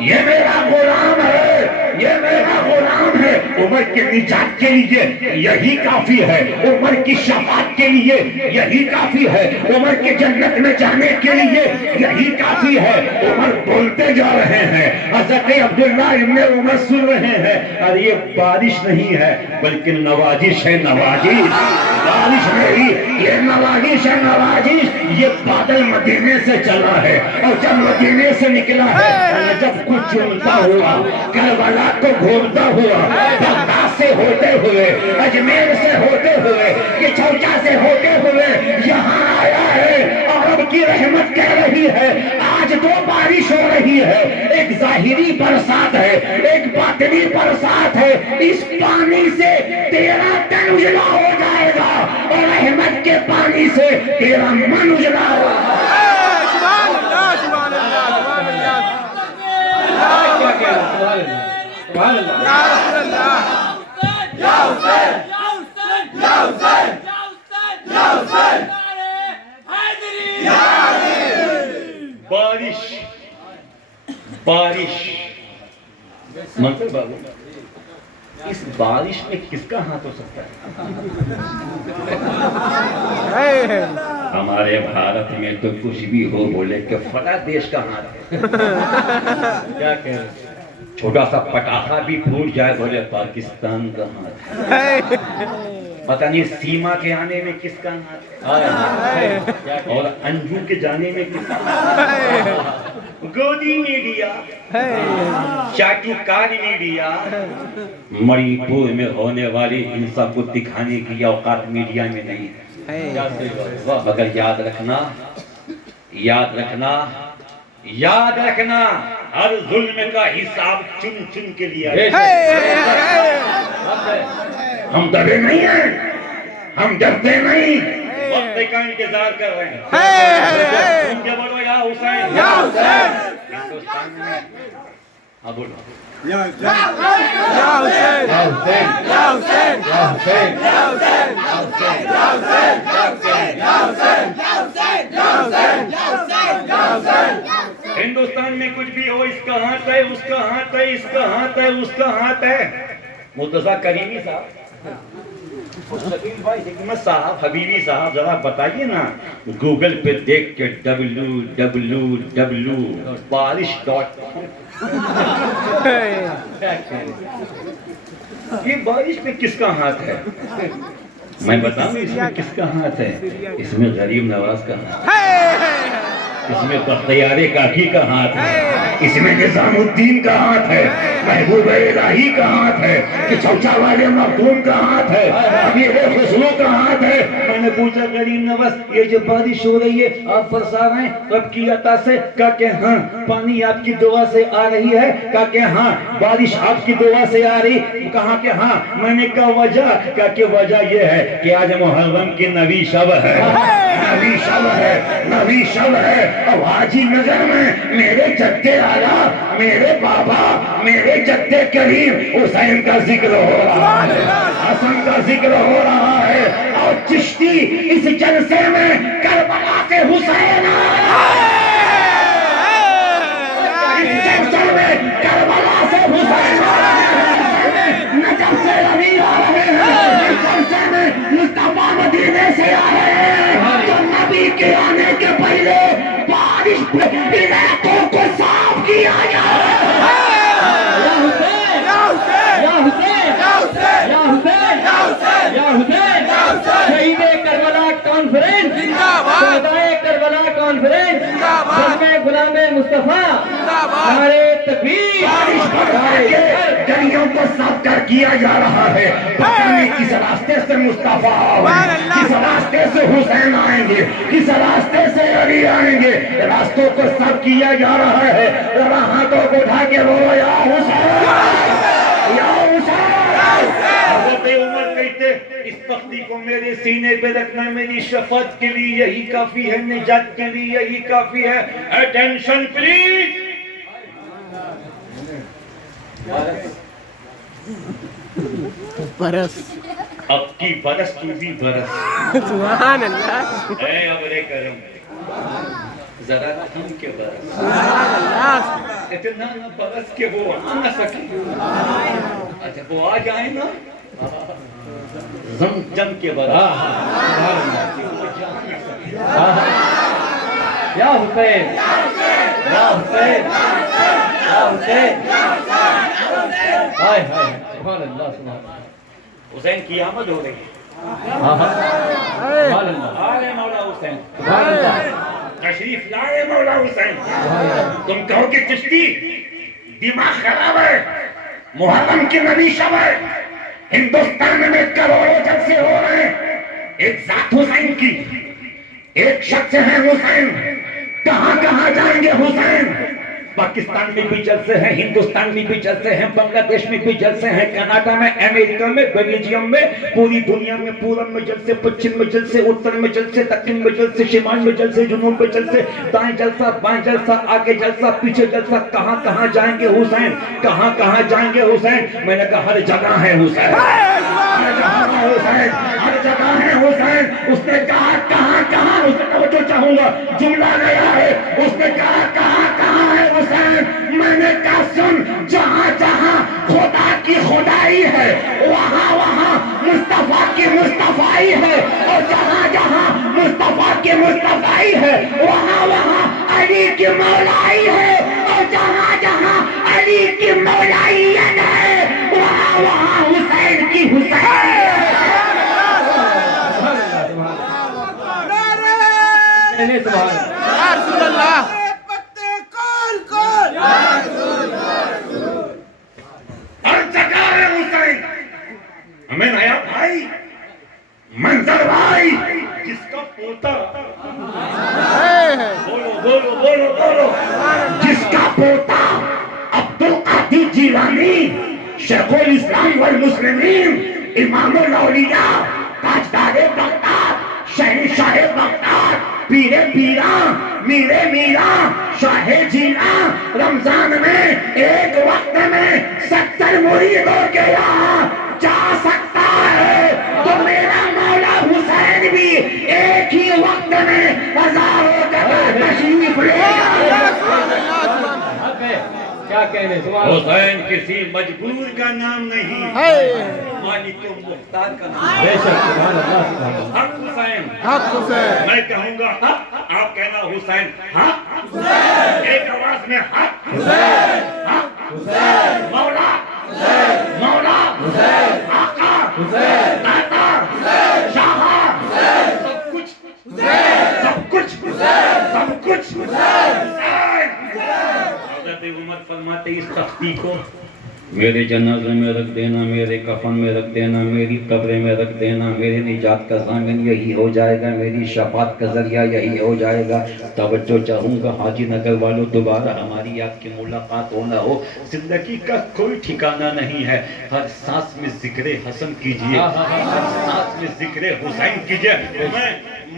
یہ میرا غلام ہے, یہ میرا غلام ہے. عمر کے نجات کے لیے یہی کافی ہے, عمر کی شفاعت کے لیے یہی کافی ہے, عمر کے جنت میں جانے کے لیے یہی کافی ہے. عمر بولتے جا رہے ہیں, حضرت عبداللہ ابن عمر سن رہے ہیں, اور یہ بارش نہیں ہے بلکہ نوازش ہے, نوازش. بارش نہیں, یہ نوازش ہے, نوازش. یہ بادل مدینے سے چلا ہے اور جب مدینے سے نکلا ہے جب کچھ چلتا ہوا کربلا کو گھومتا ہوا, بغداد سے ہوتے ہوئے, اجمیر سے ہوتے ہوئے, کچوچا سے ہوتے ہوئے یہاں آیا ہے. اور رب کی رحمت کہہ رہی ہے آج دو بارش ہو رہی ہے, ایک ظاہری برسات ہے, ایک باطنی برسات ہے. اس پانی سے تیرا تن اجلا ہو جائے گا اور رحمت کے پانی سے تیرا من اجلا ہوگا. سبحان اللہ. سبحان اللہ. سبحان اللہ. کیا کہہ رہا ہے؟ سبحان اللہ. یا رسول اللہ. یا حسین. یا حسین. یا حسین. بارش بارش منصور بابو, اس بارش میں کس کا ہاتھ ہو سکتا ہے؟ ہمارے بھارت میں تو کچھ بھی ہو بولے کہ فلاں دیش کا ہاتھ ہے. کیا کہہ رہے, چھوٹا سا پٹاخہ بھی پھوٹ جائے بولے پاکستان کا ہاتھ ہے. پتہ نہیں سیما کے آنے میں کس کا ہاتھ ہے, اور انجو کے جانے میں کس کا ہاتھ ہے. گودی میڈیا, چاٹو کار میڈیا, منی پور میں ہونے والی ان سب کو دکھانے کی اوقات میڈیا میں نہیں ہے. مگر یاد رکھنا, یاد رکھنا, یاد رکھنا, ہر ظلم کا حساب چن چن کے لیا. ہم ڈرے نہیں ہیں, ہم ڈرتے نہیں, وقت کا انتظار کر رہے ہیں. تم کیا بولو یا حسین, یا حسین. ہندوستان میں ہاں بولو یا حسین. یا حسین. یا حسین. یا حسین. یا حسین. یا حسین. یا حسین. یا حسین. یا حسین. یا حسین. یا حسین. ہندوستان میں کچھ بھی ہو, اس کا ہاتھ ہے, اس کا ہاتھ ہے, اس کا ہاتھ ہے, اس کا ہاتھ ہے. مرتضیٰ کریمی صاحب, مستقیم بھائی حکمت صاحب, حبیبی صاحب, ذرا بتائیے نا گوگل پہ دیکھ کے www barish.com یہ بارش میں کس کا ہاتھ ہے؟ میں بتاؤں اس میں کس کا ہاتھ ہے. اس میں غریب نواز کا ہاتھ ہے, اس میں بختیار کاکی کا ہاتھ ہے, اس میں نظام الدین کا ہاتھ ہے, محبوب الہی کا ہاتھ ہے, کہ چوچا والے مخدوم کا ہاتھ ہے, امیر خسرو کا ہاتھ ہے. میں نے پوچھا غریب نواز یہ جو بارش ہو رہی ہے آپ برسا رہے ہیں رب کی عطا سے؟ کہا کہ ہاں. پانی آپ کی دعا سے آ رہی ہے؟ کہا کہ ہاں. بارش آپ کی دعا سے آ رہی؟ کہا کہ ہاں. میں نے کہا وجہ؟ کہا کہ وجہ یہ ہے کہ آج محرم کی نوی شب ہے, نوی شب ہے, نوی شب ہے. اب حاجی نگر میں میرے جدے آیا, میرے بابا, میرے جدے کریم حسین کا ذکر ہو رہا ہے, حسن کا ذکر ہو رہا ہے. اور چشتی اس جلسے میں کربلا سے حسین آیا, اس جلسے میں کربلا سے حسین آیا, نجف سے علی آ رہے ہیں, اس جلسے میں مصطفیٰ مصطفیٰ، نعرے تکبیر، گلیوں کو صاف کر کیا جا رہا ہے. پتہ نہیں کس راستے سے مصطفیٰ آئیں گے, کس راستے سے حسین آئیں گے, کس راستے سے علی آئیں گے. راستوں کو صاف کیا جا رہا ہے. ذرا ہاتھوں کو اٹھا کے بولو یا حسین, یا حسین. حضرت عمر کہتے اس تختی کو میرے سینے پہ رکھنا میری شفاعت کے لیے یہی کافی ہے, نجات کے لیے یہی کافی ہے. Attention plays. برس اب کی برس کی بھی برس. سبحان اللہ اے ابر کرم ذرا تھم کے برس, اتنا نہ برس کے وہ آ نہ سکے. اچھا وہ آ جائیں نا زم جم کے برس. یا حسین، یا حسین، یا حسین. ہائے ہائے، سبحان اللہ، سبحان اللہ. حسین کی آمد ہو رہی ہے. سبحان اللہ، آئے مولا حسین, سبحان اللہ. تشریف لائے مولا حسین. تم کہو کہ چشتی دماغ خراب ہے, محرم کی نبی شب ہے, ہندوستان میں کروڑوں جلسے ہو رہے ہیں, ایک ذات حسین کی, ایک شخص ہے حسین. کہاں کہاں جائیں گے حسین؟ پاکستان میں بھی جلسے ہیں, ہندوستان میں بھی جلسے ہیں, بنگلہ دیش میں بھی جلسے ہیں, کینیڈا میں, امریکہ میں, بیلجیم میں, پوری دنیا میں, پورب میں جلسے, پچھم میں جلسے, اتر میں جلسے, دکن میں جلسے, شمال میں جلسے, جنوب میں جلسے, دائیں جلسہ, بائیں جلسہ, آگے جلسہ, پیچھے جلسہ. کہاں کہاں جائیں گے حسین؟ کہاں کہاں جائیں گے حسین؟ میں نے کہا ہر جگہ ہے حسین, ہر جگہ ہے حسین, ہر جگہ ہے حسین. اس نے کہا کہاں کہاں, اس نے توجہ چاہوں گا, جملہ نیا ہے. اس نے کہا کہاں کہاں ہے حسین؟ میں نے کہا سن, جہاں جہاں خدا کی خدائی ہے وہاں وہاں مصطفیٰ کی مصطفائی ہے, اور جہاں جہاں مصطفیٰ کی مصطفائی ہے وہاں وہاں علی کی مولائی ہے, اور جہاں جہاں علی کی مولائیت ہے وہاں وہاں حسین کی حسین. سبحان اللہ. یا رسول اللہ ہر جگہ ہے حسین. ہمیں نیا بھائی, منظر بھائی, جس کا پوتا, بولو بولو بولو بولو, جس کا پوتا عبدالقادر جیلانی, شیخ الاسلام والمسلمین, امام الاولیاء, تاجدار بغداد, شہنشاہ بغداد, پیر پیراں, میرے میراں, شاہ جیلاں, رمضان میں ایک وقت میں 70 مریدوں کے یہاں جا سکتا ہے, تو میرا مولا حسین بھی ایک ہی وقت میں ہزاروں جگہ تشریف لے گا. کیا کہنے, سبحان اللہ. حسین کسی مجبور کا نام نہیں, مالک و مختار کا نام. بے شک, سبحان اللہ, سبحان اللہ. حق حسین, حق حسین, میں کہوں گا حق, آپ کہنا حسین حق حسین, ایک آواز میں حق حسین, حق حسین, مولا حسین, مولا حسین, آقا حسین, داتا حسین, شاہ حسین, سب کچھ حسین, سب کچھ حسین, سب کچھ حسین. حضرت عمر فرماتے اس تختی کو میرے جنازے میں رکھ دینا, میرے کفن میں رکھ دینا, میری قبر میں رکھ دینا, میرے نجات کا ضامن یہی ہو جائے گا, میری شفاعت کا ذریعہ یہی ہو جائے گا. توجہ چاہوں گا حاجی نگر والوں, دوبارہ ہماری آپ کی ملاقات ہونا ہو. زندگی کا کوئی ٹھکانہ نہیں ہے, ہر سانس میں ذکر حسن کیجئے, ہر سانس میں ذکر حسین کیجئے.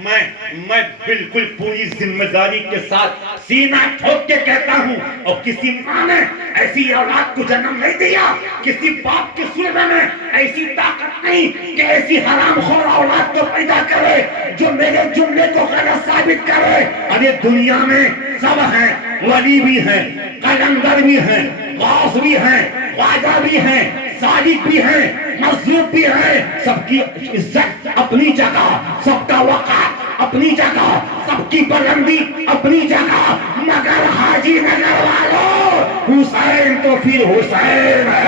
میں بالکل پوری ذمہ داری کے ساتھ سینہ ٹھوک کے کہتا ہوں, اور کسی ماں نے ایسی اولاد کو جنم نہیں دیا, کسی باپ کے سلبے میں ایسی طاقت نہیں کہ ایسی حرام خور اولاد کو پیدا کرے جو میرے جملے کو غلط ثابت کرے. ارے دنیا میں سب ہیں, ولی بھی ہیں, قلندر بھی ہیں, غوث بھی ہیں, خواجہ بھی ہیں, صادق بھی ہیں, مظلوم بھی ہیں. سب کی عزت اپنی جگہ, سب کا وقار اپنی جگہ, سب کی بلندی اپنی جگہ, مگر حاجی نگر والوں حسین تو پھر حسین ہے,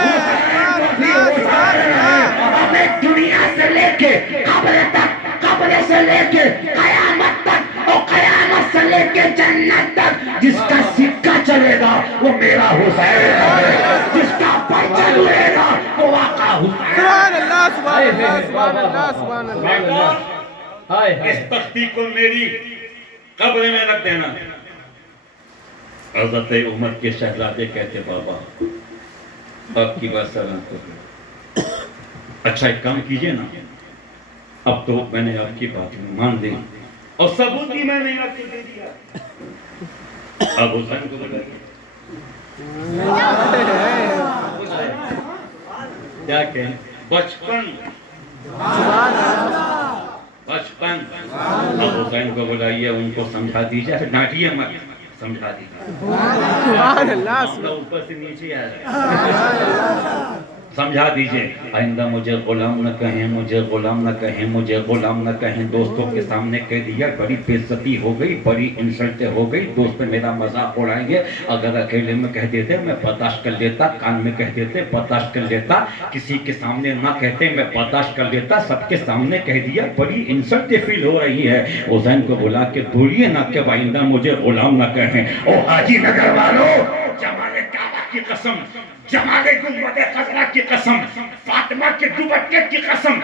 حسین تو پھر حسین ہے. ہمیں دنیا سے لے کے قبر تک, قبر سے لے کے قیامت تک, اور قیامت سے لے کے جنت تک جس کا سکہ چلے گا وہ میرا حسین ہے، جس کا پرچم اڑے گا وہ آقا حسین۔ سبحان اللہ سبحان اللہ سبحان اللہ سبحان اللہ۔ ہائے اس ہائے تختی کو میری قبر میں رکھ دینا۔ حضرت عمر کے شہزادے کہتے بابا آپ کی بات سلام کرو، اچھا ایک کام کیجئے نا، اب تو میں نے آپ کی بات مان لی اور ثبوت بھی میں نے آپ کو دے دیا، اب حسین کو بلائیے۔ کیا کہیں؟ بچپن اب حسین کو بلائیے، ان کو سمجھا دیجیے، ڈانٹیے مت، سمجھا دیجیے۔ سبحان اللہ معاملہ اوپر سے نیچے آ رہا ہے، سمجھا دیجئے آئندہ مجھے غلام نہ کہیں، مجھے غلام نہ کہیں، مجھے غلام نہ کہیں۔ دوستوں کے سامنے کہہ دیا، بڑی بے عزتی ہو گئی، بڑی انسلٹیں ہو گئی، دوست میرا مذاق اڑائیں گے۔ اگر اکیلے میں کہہ دیتے میں برداشت کر لیتا، کان میں کہہ دیتے برداشت کر لیتا، کسی کے سامنے نہ کہتے میں برداشت کر لیتا، سب کے سامنے کہہ دیا، بڑی انسلٹ فیل ہو رہی ہے۔ حسین کو بلا کے بولیے نہ کہ آئندہ مجھے غلام نہ کہیں۔ او حاجی نگر والوں، جمال کعبہ کی قسم، جمال گنبد خضرا کی قسم، فاطمہ کے دوپٹے کی قسم،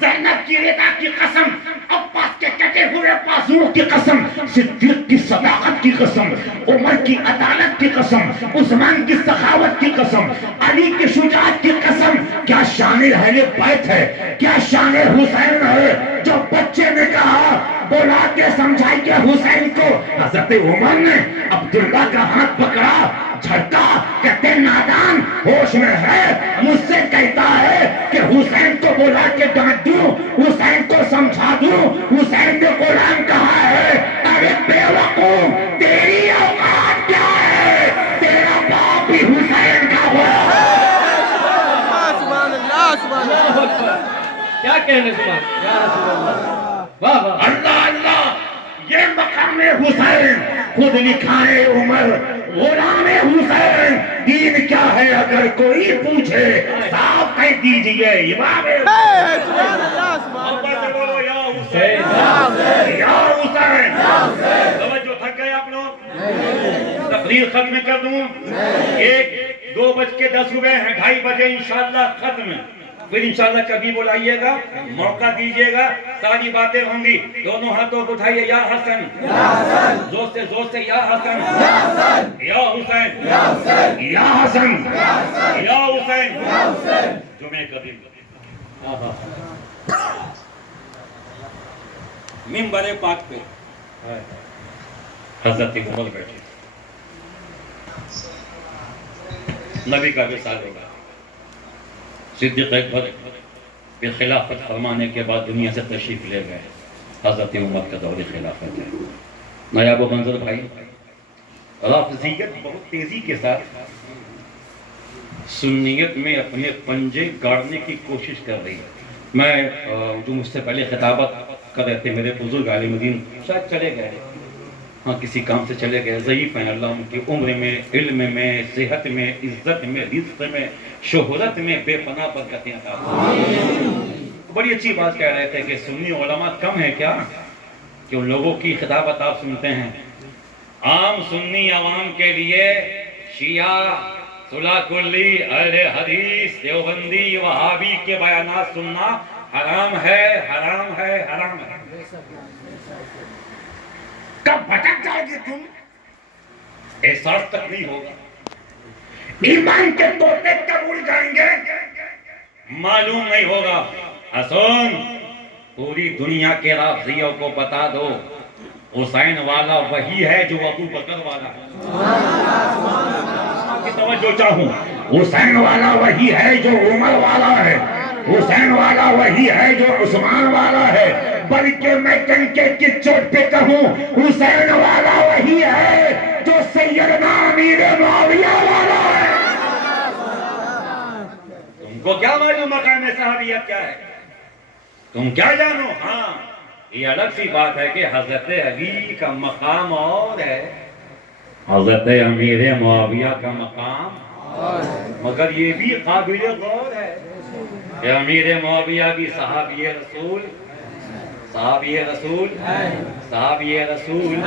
زینب کی رضا کی قسم، عباس کے کٹے ہوئے بازوؤں کی قسم، صدیق کی صداقت کی قسم، عمر کی عدالت کی قسم، عثمان کی سخاوت کی قسم، علی کی شجاعت کی قسم، کیا شان اہل بیت ہے، کیا شان حسین ہے، جو بچے نے کہا بلا کے سمجھائیے حسین کو۔ حضرت عمر نے عبداللہ کا ہاتھ پکڑا، جھٹکا، کہتے نادان ہوش میں ہے، مجھ سے کہتا ہے کہ حسین کو بلا کے ڈانٹ دوں، حسین کو سمجھا دوں، حسین نے غلام کہا ہے۔ ارے بے وقوف، تیری اوقات کیا ہے، تیرا باپ بھی حسین کا غلام ہے۔ سبحان اللہ سبحان اللہ۔ کیا کہنے سبحان یا رسول اللہ، واہ واہ۔ اللہ اللہ، یہ مقام حسین خود لکھائے عمر، غلام حسین دین کیا ہے اگر کوئی پوچھے صاف کہہ دیجئے امام سبحان اللہ سبحان اللہ۔ بولو یا حسین، یا حسین۔ توجہ تھک گئے آپ لوگ؟ تقریر ختم کر دوں؟ 1:02 ہیں، 2:30 بجے انشاءاللہ ختم۔ پھر انشاءاللہ کبھی بلائیے گا، موقع دیجیے گا، ساری باتیں ہوں گی۔ دونوں ہاتھوں کو اٹھائیے، یا حسن، زور سے یا حسن، یا حسین، یا حسن، یا حسین۔ جمعے کا دن منبر پاک پہ حضرت عمر بیٹھے، نبی کا وصال ہوگا، صدیق اکبر پہ خلافت فرمانے کے بعد دنیا سے تشریف لے گئے۔ حضرت عمر کا دور خلافت ہے۔ نایاب و منظر بھائی، رافضیت بہت تیزی کے ساتھ سنیت میں اپنے پنجے گاڑنے کی کوشش کر رہی ہے۔ میں جو مجھ سے پہلے خطابت کر رہے تھے، میرے بزرگ عالم دین شاید چلے گئے، ہاں کسی کام سے چلے گئے، ضعیف ہیں، اللہ ان کی عمر میں، علم میں، صحت میں، عزت میں، رزق میں، شہرت میں بے پناہ برکتیں عطا فرمائے۔ بڑی اچھی بات کہہ رہے تھے کہ سنی علماء کم ہیں کیا کہ ان لوگوں کی خطابت آپ سنتے ہیں۔ عام سنی عوام کے لیے شیعہ، صلح کلی، اہل حدیث، دیوبندی، وہابی کے بیانات سننا حرام ہے، حرام ہے، حرام ہے۔ کب بھٹک جائے گی تم، احساس تک نہیں ہوگا، ایمان کے طوطے کب اڑ جائیں گے معلوم نہیں ہوگا۔ حسن، پوری دنیا کے رافضیوں کو بتا دو حسین والا وہی ہے جو ابو بکر والا ہے۔ توجہ چاہوں، حسین والا وہی ہے جو عمر والا ہے، حسین والا وہی ہے جو عثمان والا ہے، بلکہ میں کنکے کی چوٹ پہ کہوں حسین والا وہی ہے جو سیدنا امیر معاویہ والا ہے۔ تم کو کیا معلوم مقام صحابیت کیا ہے، تم کیا جانو؟ ہاں یہ الگ سی بات ہے کہ حضرت علی کا مقام اور ہے، حضرت امیر معاویہ کا مقام، مگر یہ بھی قابل غور ہے کہ امیر معاویہ بھی صحابی رسول صاحب یہ رسول صاحب یہ رسول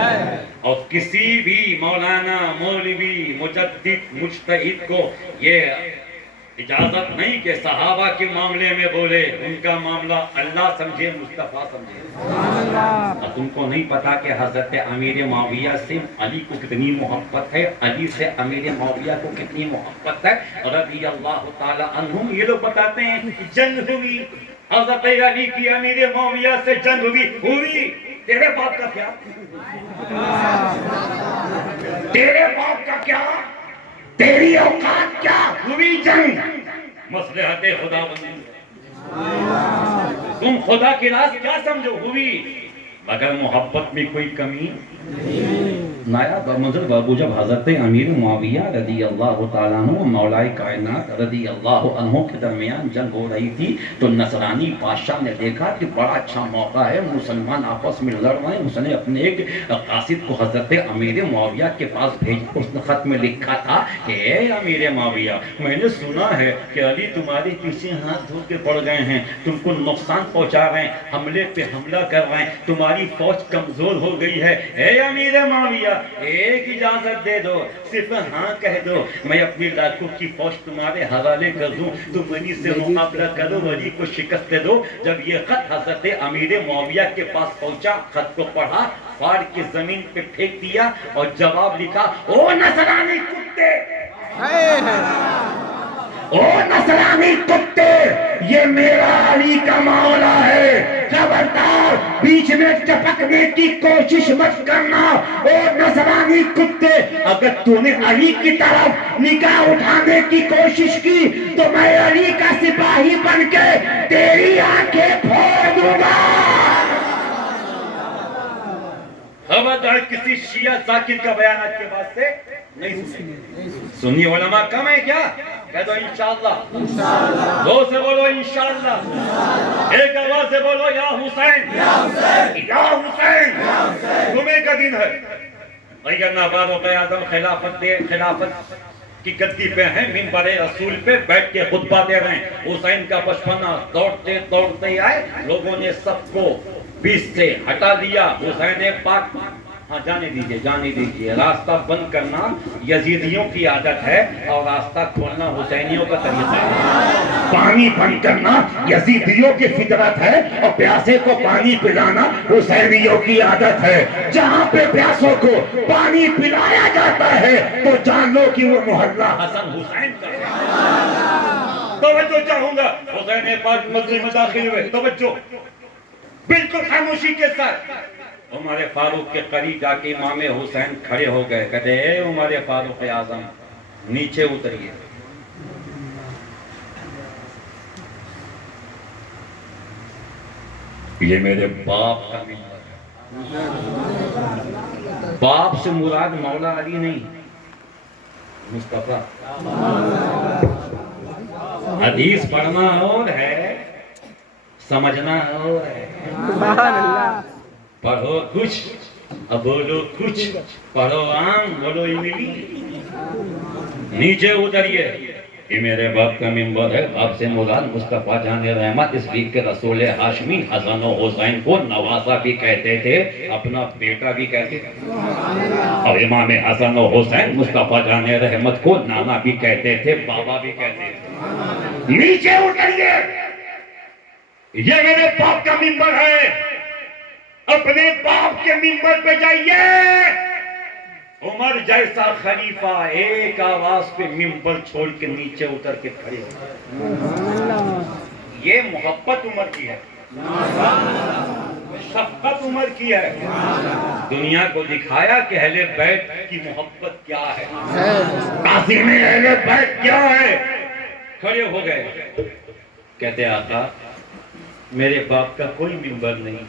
اور کسی بھی مولانا مولوی مجدد مجتہد کو یہ اجازت نہیں کہ صحابہ کے معاملے میں بولے. ان کا معاملہ اللہ سمجھے, مصطفیٰ سمجھے. اور تم کو نہیں پتا کہ حضرت امیر معاویہ سے علی کو کتنی محبت ہے, علی سے امیر معاویہ کو کتنی محبت ہے رضی اللہ تعالی عنہم. یہ لوگ بتاتے ہیں جنگ ہوئی, حضرت علی کی امیر معاویہ سے جنگ ہوئی. تیرے باپ کا کیا, تیرے باپ کا کیا, تیری اوقات کیا, ہوئی جنگ مصلحت خدا بندی. تم خدا کی راز کیا سمجھو, ہوئی مگر محبت میں کوئی کمی نایا منظر بابو. جب حضرت امیر معاویہ رضی اللہ تعالیٰ عنہ مولائے کائنات رضی اللہ عنہ کے درمیان جنگ ہو رہی تھی تو نصرانی بادشاہ نے دیکھا کہ بڑا اچھا موقع ہے, مسلمان آپس میں لڑ رہے ہیں. اس نے اپنے ایک قاصد کو حضرت امیر معاویہ کے پاس بھیجا. اس نے خط میں لکھا تھا کہ اے امیر معاویہ, میں نے سنا ہے کہ علی تمہارے پیچھے ہاتھ دھو کے پڑ گئے ہیں, تم کو نقصان پہنچا رہے ہیں, حملے پہ حملہ کر رہے ہیں, تمہاری فوج کمزور ہو گئی ہے. اے امیر معاویہ, ایک اجازت دے دو, صرف ہاں کہہ دو, میں اپنی لاکھوں کی فوج تمہارے حوالے کر دوں, تم علی سے مقابلہ کرو, علی کو شکست دے دو. جب یہ خط حضرت امیر معاویہ کے پاس پہنچا, خط کو پڑھا, فاڑ کے زمین پہ پھینک دیا اور جواب لکھا, او نصرانی کتے, او نصرانی کتے, یہ میرا علی کا مولا ہے, خبردار بیچ میں ٹپکنے کی کوشش مت کرنا. اور نصرانی کتے, اگر تو نے علی کی طرف نگاہ اٹھانے کی کوشش کی تو میں علی کا سپاہی بن کے تیری آنکھیں پھوڑ دوں گا. خبردار کسی شیعہ ذاکر کا بیانات کے بعد سے نہیں سنی علماء کم ہے کیا؟ کہہ دو انشاءاللہ, دو سے بولو انشاءاللہ, ایک آواز سے بولو یا حسین, یا حسین. جمعے کا دن ہے, اگر نابالغ اعظم خلافت کی گدی پہ ہیں, منبر رسول پہ بیٹھ کے خطبہ دے رہے ہیں. حسین کا بچپنا دوڑتے دوڑتے آئے, لوگوں نے سب کو بیچ سے ہٹا دیا. حسین پاک, ہاں جانے دیجئے, راستہ بند کرنا یزیدیوں کی عادت ہے اور راستہ کھولنا حسینیوں کا طریقہ ہے. پانی بند کرنا یزیدیوں کی فطرت ہے اور پیاسے کو پانی پلانا حسینیوں کی عادت ہے. جہاں پہ پیاسوں کو پانی پلایا جاتا ہے تو جان لو کہ وہ محلہ حسن حسین کا ہے. توجہ چاہوں گا, حسین پاک مسجد میں داخل ہوئے, توجہ بالکل خاموشی کے ساتھ. عمر فاروق کے قریب جا کے امام حسین کھڑے ہو گئے, کہتے اے عمر فاروق اعظم, نیچے اتریے. یہ میرے باپ کا منبر ہے. باپ سے مراد مولا علی نہیں, مصطفیٰ. حدیث پڑھنا اور ہے, سمجھنا اور ہے. پڑھو کچھ اب بولو کچھ, پڑھو عام بولو املی. نیچے اتریے, یہ میرے باپ کا منبر ہے. باپ سے مراد مصطفیٰ جان رحمت, اس لیے کہ رسول ہاشمی حسن و حسین کو نواسا بھی کہتے تھے, اپنا بیٹا بھی کہتے تھے. اور امام حسن و حسین مصطفیٰ جان رحمت کو نانا بھی کہتے تھے, بابا بھی کہتے تھے. نیچے اتریے, یہ میرے باپ کا منبر ہے. اپنے باپ کے منبر پہ جائیے. عمر جیسا خلیفہ ایک آواز پہ منبر چھوڑ کے نیچے اتر کے کھڑے ہو. یہ محبت عمر کی ہے, شفقت عمر کی ہے. دنیا کو دکھایا کہ اہل بیت کی محبت کیا ہے, قاسم اہل بیت کیا ہے. کھڑے ہو گئے, کہتے آقا میرے باپ کا کوئی منبر نہیں,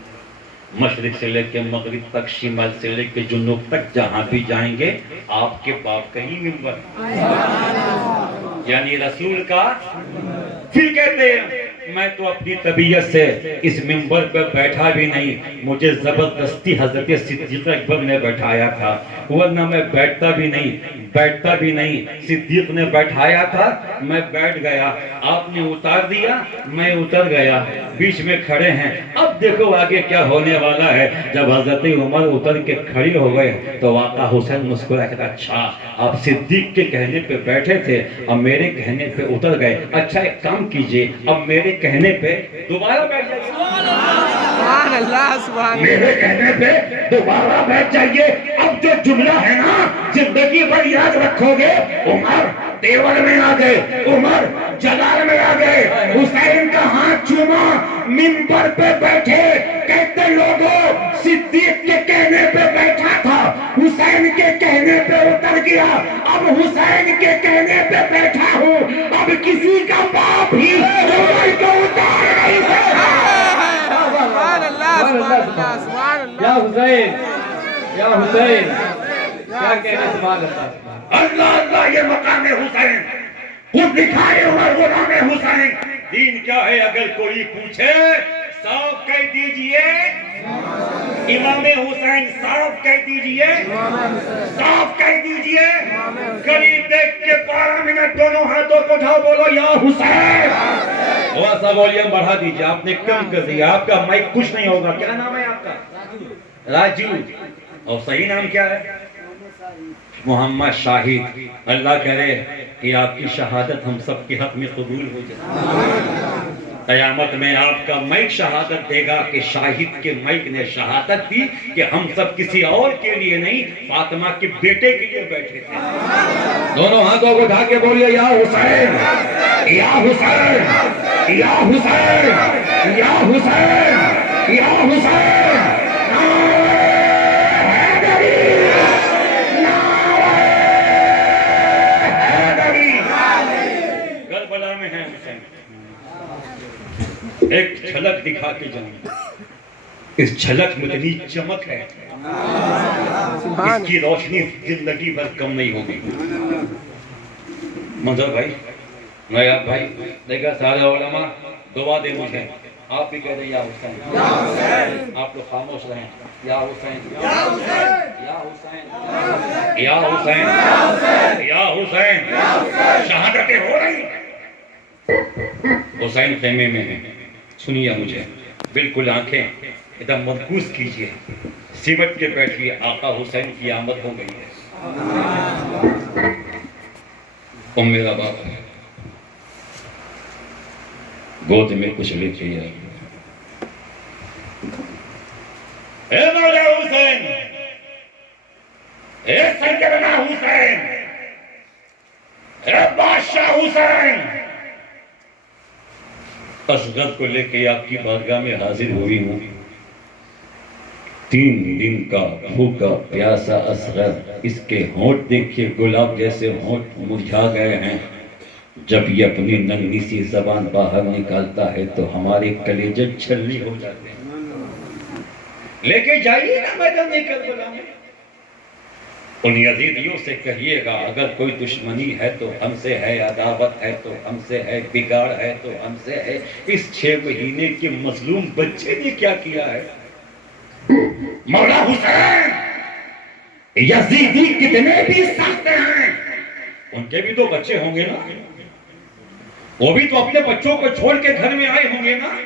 مشرق سے لے کے مغرب تک, شمال سے لے کے جنوب تک, جہاں بھی جائیں گے آپ کے باپ کا ہی منبر, یعنی رسول کا. پھر کہتے ہیں میں تو اپنی طبیعت سے اس منبر پہ بیٹھا بھی نہیں, مجھے زبردستی حضرت صدیق اکبر نے بیٹھایا تھا, ورنہ میں بیٹھتا بھی نہیں. بیٹھتا بھی نہیں. صدیق نے بیٹھایا تھا, میں بیٹھ گیا. آپ نے اتار دیا, میں اتر گیا. بیچ میں کھڑے ہیں. اب دیکھو آگے کیا ہونے والا ہے. جب حضرت عمر اتر کے کھڑے ہو گئے تو آقا حسین مسکرا کہ اچھا آپ صدیق کے کہنے پہ بیٹھے تھے, اب میرے کہنے پہ اتر گئے. اچھا ایک کام کیجئے, اب میرے کہنے پہ دوبارہ بیٹھ جائیے. سبحان اللہ, سبحان اللہ. میرے کہنے پہ دوبارہ بیٹھ جائیے. اب جو جملہ ہے نا زندگی بھر یاد رکھو گے. عمر تیور میں آ گئے, عمر جلال میں آ گئے. حسین کا ہاتھ چوما, منبر پہ بیٹھے, کہتے لوگوں صدیق کے کہنے پہ بیٹھا تھا, حسین کے کہنے پہ اتر گیا, اب حسین کے کہنے پہ بیٹھا ہوں. اب کسی کا باپ ہی عمر کو اتار نہیں سکتا. سبحان اللہ, سبحان اللہ, سبحان اللہ. یا حسین, یا حسین, کیا کہنے سبحان اللہ. اللہ اللہ, یہ مقام حسین خود دکھائے عمر غلام حسین. دین کیا ہے اگر کوئی پوچھے, صاف کہہ دیجئے امام حسین, صاف کہہ دیجئے, صاف کہہ دیجئے. قریب دیکھ کے 12 منٹ دونوں ہاتھوں کو اٹھاؤ, بولو یا حسین. تھوڑا سا والیوم بڑھا دیجئے, آپ نے کم کر دیا, آپ کا مائک کچھ نہیں ہوگا. کیا نام ہے آپ کا؟ راجو. اور صحیح نام کیا ہے؟ محمد شاہد. اللہ کرے کہ آپ کی شہادت ہم سب کے حق میں قبول ہو جائے. قیامت میں آپ کا مائک شہادت دے گا کہ شاہد کے مائک نے شہادت دی کہ ہم سب کسی اور کے لیے نہیں, فاطمہ کے بیٹے کے لیے بیٹھے تھے. دونوں ہاتھوں کو اٹھا کے بولیے یا حسین, یا حسین, یا حسین, یا حسین, یا حسین. کربلا میں ہیں حسین. ایک جھلک دکھا کے جائیں. اس جھلک میں اتنی چمک ہے, اس کی روشنی زندگی بھر کم نہیں ہوگی. منظر بھائی, نیاب بھائی, دیکھا سارے علماء دعا دے مجھے. آپ بھی کہہ دیں یا حسین. آپ لوگ خاموش رہیں. یا حسین, یا حسین, یا حسین, یا حسین. شہادتیں ہو رہی. حسین خیمے میں ہیں. سنیے مجھے, بالکل آنکھیں ایک دم مرکوز کیجئے, سمٹ کے بیٹھیے. آقا حسین کی آمد ہو گئی ہے. ام میرا باپ ہے, گود میں کچھ لے کے آئی. اے مولا حسین, اے سیدنا حسین, اے بادشاہ حسین. اصغر کو لے کے آپ کی بارگاہ میں حاضر ہوئی ہوں. 3 دن کا بھوکا پیاسا اصغر, اس کے ہونٹ دیکھیے گلاب جیسے ہونٹ مرجھا گئے ہیں. جب یہ اپنی ننھی سی زبان باہر نکالتا ہے تو ہمارے کلیجے چھلنی ہو جاتے ہیں. لے کے جائیے نا میدان کربلا میں. ان یزیدیوں سے کہیے گا اگر کوئی دشمنی ہے تو ہم سے ہے, عداوت ہے تو ہم سے ہے, بگاڑ ہے تو ہم سے ہے. اس 6 مہینے کے مظلوم بچے نے کیا کیا ہے؟ مولا حسین, یزیدی کتنے بھی سخت ہیں, ان کے بھی تو بچے ہوں گے نا, وہ بھی تو اپنے بچوں کو چھوڑ کے گھر میں آئے ہوں گے نا.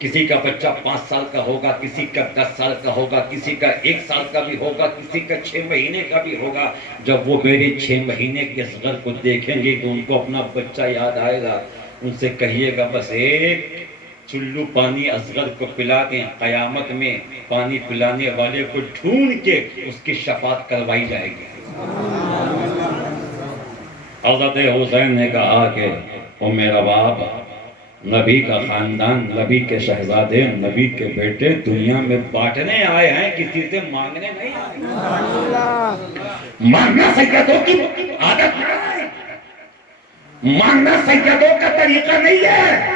کسی کا بچہ 5 سال کا ہوگا, کسی کا 10 سال کا ہوگا, کسی کا 1 سال کا بھی ہوگا, کسی کا 6 مہینے کا بھی ہوگا. جب وہ میرے 6 مہینے کے اصغر کو دیکھیں گے تو ان کو اپنا بچہ یاد آئے گا. ان سے کہیے گا بس ایک چلو پانی اصغر کو پلا دیں, قیامت میں پانی پلانے والے کو ڈھونڈ کے اس کی شفاعت کروائی جائے گی. حضرت حسین نے کہا کہ او میرا باپ, نبی کا خاندان, نبی کے شہزادے, نبی کے بیٹے دنیا میں بانٹنے آئے ہیں, کسی سے مانگنے نہیں آئے. مانگنا سیدوں کی عادت نہیں ہے, مانگنا سیدوں کا طریقہ نہیں ہے.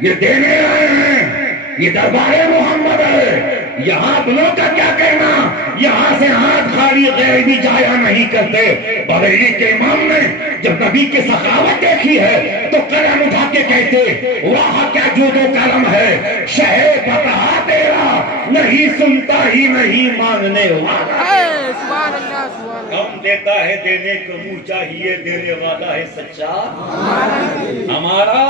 یہ دینے آئے ہیں, یہ دربار محمد ہے. یہاں اپنوں کا کیا کہنا, یہاں سے ہاتھ خالی غیر بھی جایا نہیں کرتے. بریلی کے امام نے جب نبی کی سخاوت دیکھی ہے تو قلم اٹھا کے کہتے واہ کیا جود و کرم ہے, شہ بتا تیرا کہیں سنتا ہی نہیں مانگنے والا. کم دیتا ہے دینے کو منہ چاہیے دینے والا ہے سچا ہمارا.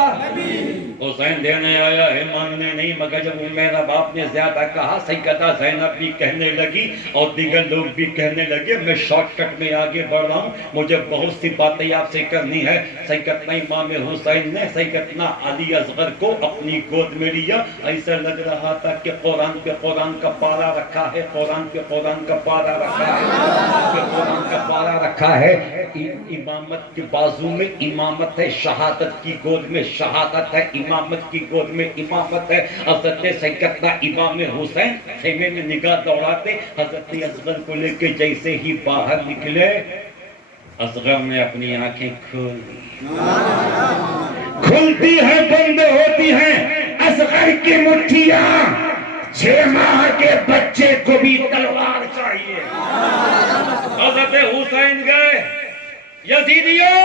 حسین دینے آیا ہے مانگنے نہیں. مگر جب میرا باپ نے زیادہ کہا سیدہ زینب بھی کہنے لگی اور دیگر لوگ بھی کہنے لگے. میں شارٹ کٹ میں آگے بڑھ رہا ہوں, مجھے بہت سی باتیں آپ سے کرنی ہے. سیدنا امام حسین نے سیدنا علی اصغر کو اپنی گود میں لیا. ایسا لگ رہا تھا کہ قرآن پہ قرآن کا پارا رکھا ہے, قرآن پہ قرآن کا پارا رکھا ہے, قرآن کا پارا رکھا ہے. امامت کے بازو میں امامت ہے, شہادت کی گود میں شہادت ہے, امامت کی گود میں امامت ہے. حضرت سیدنا امام حسین خیمے میں نگاہ دوڑاتے حضرت اصغر کو لے کے جیسے ہی باہر نکلے, اصغر نے اپنی آنکھیں کھلتی ہیں بند ہوتی ہیں اصغر کی مٹھیاں. 6 ماہ کے بچے کو بھی تلوار چاہیے. حضرت حسین گئے, یزیدیوں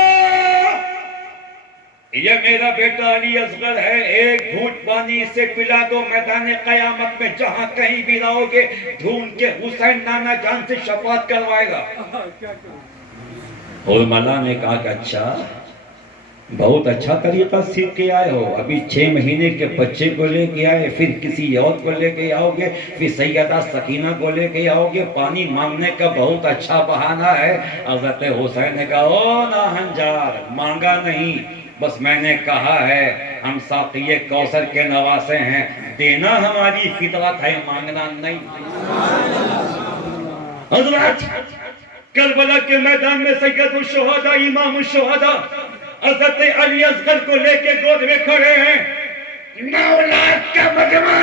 یہ میرا بیٹا علی اصغر ہے, ایک گھونٹ پانی سے پلا دو. میدان قیامت میں جہاں کہیں بھی رہو گے ڈھونڈ کے حسین نانا جان سے شفاعت کروائے گا. اور مولا نے کہا کہ اچھا, بہت اچھا طریقہ سیکھ کے آئے ہو. ابھی 6 مہینے کے بچے کو لے کے آئے, پھر کسی اور کو لے کے آؤ گے, پھر سیدہ سکینہ کو لے کے آؤ گے. پانی مانگنے کا بہت اچھا بہانہ ہے. حضرت حسین نے کہا او ناہنجار, مانگا نہیں, بس میں نے کہا ہے ہم ساقی کوثر کے نواسے ہیں, دینا ہماری فطرت ہے, مانگنا نہیں. حضرات کربلا کے میدان میں سید الشہداء امام الشہداء حضرت علی اصغر کو لے کے گود میں کھڑے ہیں. 9 لاکھ کا مجمع.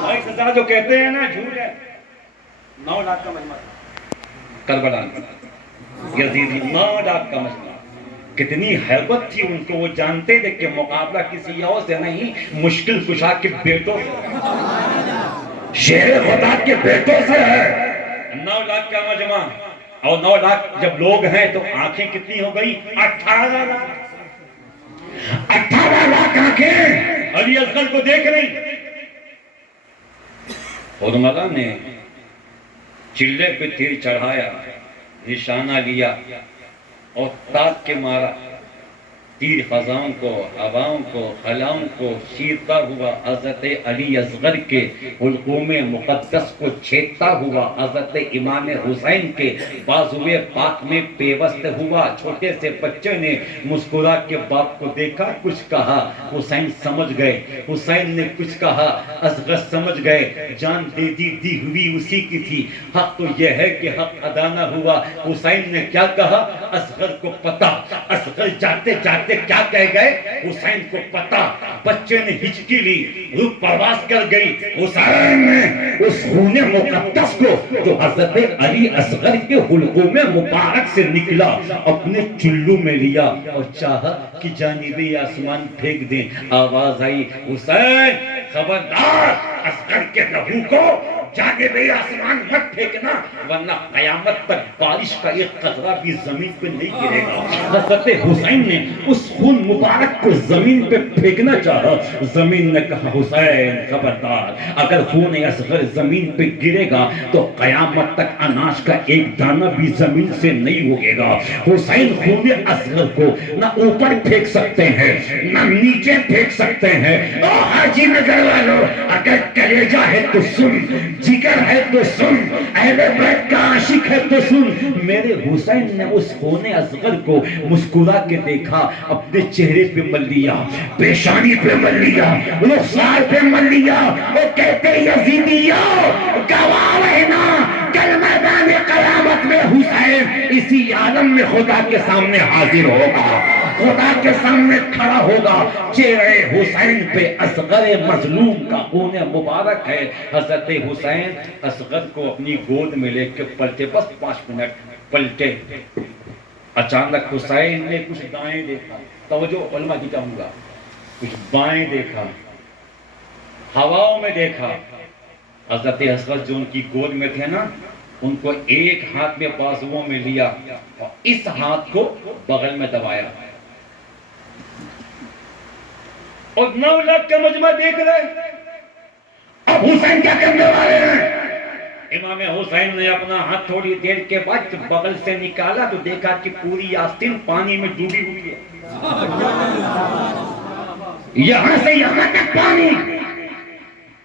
بھائی سزا جو کہتے ہیں نا جھوٹ ہے. 9 لاکھ کا مجمع کربلا یزید 9 لاکھ کا مجمع. کتنی حیبت تھی ان کو, وہ جانتے تھے کہ مقابلہ کسی اور سے نہیں, مشکل کشا کے بیٹوں شیر خدا کے بیٹوں سے ہے. 9 لاکھ کا مجمع, اور 9 لاکھ جب لوگ ہیں تو آنکھیں کتنی ہو گئی؟ 18 لاکھ. 18 لاکھ آنکھیں علی اصغر کو دیکھ رہی. اور مولا نے چلے پہ تیر چڑھایا, نشانہ لیا اور تاک کے مارا. تیر خزاؤں کو, ہواؤں کو, خلاؤں کو چیرتا ہوا حضرت علی اصغر کے حلقوم مقدس کو چھیدتا ہوا حضرت امام حسین کے بازوئے پاک میں پیوست ہوا. چھوٹے سے بچے نے مسکرا کے باپ کو دیکھا, کچھ کہا, حسین سمجھ گئے. حسین نے کچھ کہا, اصغر سمجھ گئے. جان دی ہوئی اسی کی تھی, حق تو یہ ہے کہ حق ادا نہ ہوا. حسین نے کیا کہا اصغر کو پتا. اصغر جاتے جاتے کیا کہہ گئے حسین کو پتا. بچے نے ہچکی لی, روح پرواز کر گئی. حسین نے اس خون مقدس کو جو حضرت علی اصغر کے حلقوم مبارک سے نکلا اپنے چلو میں لیا اور چاہا کہ جانبی آسمان پھینک دیں. آواز آئی, حسین خبردار, اصغر کے لہو کو جانبی آسمان مت پھینکنا ورنہ قیامت تک بارش کا ایک قطرہ بھی زمین پہ نہیں گرے گا. حضرت حسین نے اس خون مبارک کو زمین پہ پھینکنا چاہا. زمین نے کہا حسین خبردار, اگر خون اصغر زمین پہ گرے گا تو قیامت تک اناج کا ایک دانہ بھی زمین سے نہیں اگے گا. حسین خون اصغر کو نہ اوپر پھینک سکتے ہیں نہ نیچے پھینک سکتے ہیں. او حاجی نگر والو, اگر کلیجہ ہے تو سن, جگر ہے تو سن, اہل بیت کا عاشق ہے تو سن. میرے حسین نے اس خون اصغر کو مسکرا کے دیکھا, اپنے چہرے پہ مل لیا, پیشانی پہ مل لیا, رخسار پہ مل لیا. وہ کہتے یزیدیوں گواہ رہنا, کل میدان قیامت میں حسین اسی عالم میں خدا کے سامنے حاضر ہوگا, خدا کے سامنے کھڑا ہوگا. چہرے حسین پہ اصغر مظلوم کا خون مبارک ہے. حضرت حسین اصغر کو اپنی گود میں لے کے پلٹے, بس 5 منٹ پلٹے. اچانک حسین نے کچھ دائیں دیکھا, توجہ علماء کی چاہوں گا, کچھ بائیں دیکھا, ہواؤں میں دیکھا. حضرت اصغر جو ان کی گود میں تھے نا, ان کو ایک ہاتھ میں بازوؤں میں لیا اور اس ہاتھ کو بغل میں دبایا. اور 9 لاکھ کا مجمع دیکھ رہے, اب حسین کیا کرنے والے ہیں؟ امام حسین نے اپنا ہاتھ تھوڑی دیر کے بعد بغل سے نکالا تو دیکھا کہ پوری آستین پانی میں ڈوبی ہوئی ہے. یہاں سے یہاں تک پانی،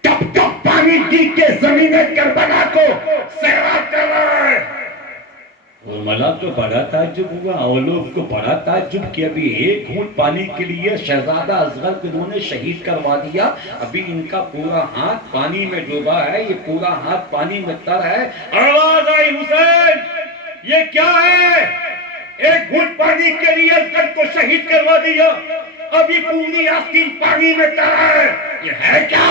ٹپ ٹپ پانی گر کے زمین کربلا کو سیراب کر رہا ہے. علماء کو بڑا تعجب ہوا اور لوگ کو بڑا تعجب کہ ابھی ایک گھونٹ پانی کے لیے شہزادہ اصغر کو انہوں نے شہید کروا دیا، ابھی ان کا پورا ہاتھ پانی میں ڈوبا ہے، یہ پورا ہاتھ پانی میں تر ہے. آواز آئی حسین یہ کیا ہے؟ ایک گھونٹ پانی کے لیے اصغر کو شہید کروا دیا، ابھی پوری آستین پانی میں تر ہے. یہ ہے کیا؟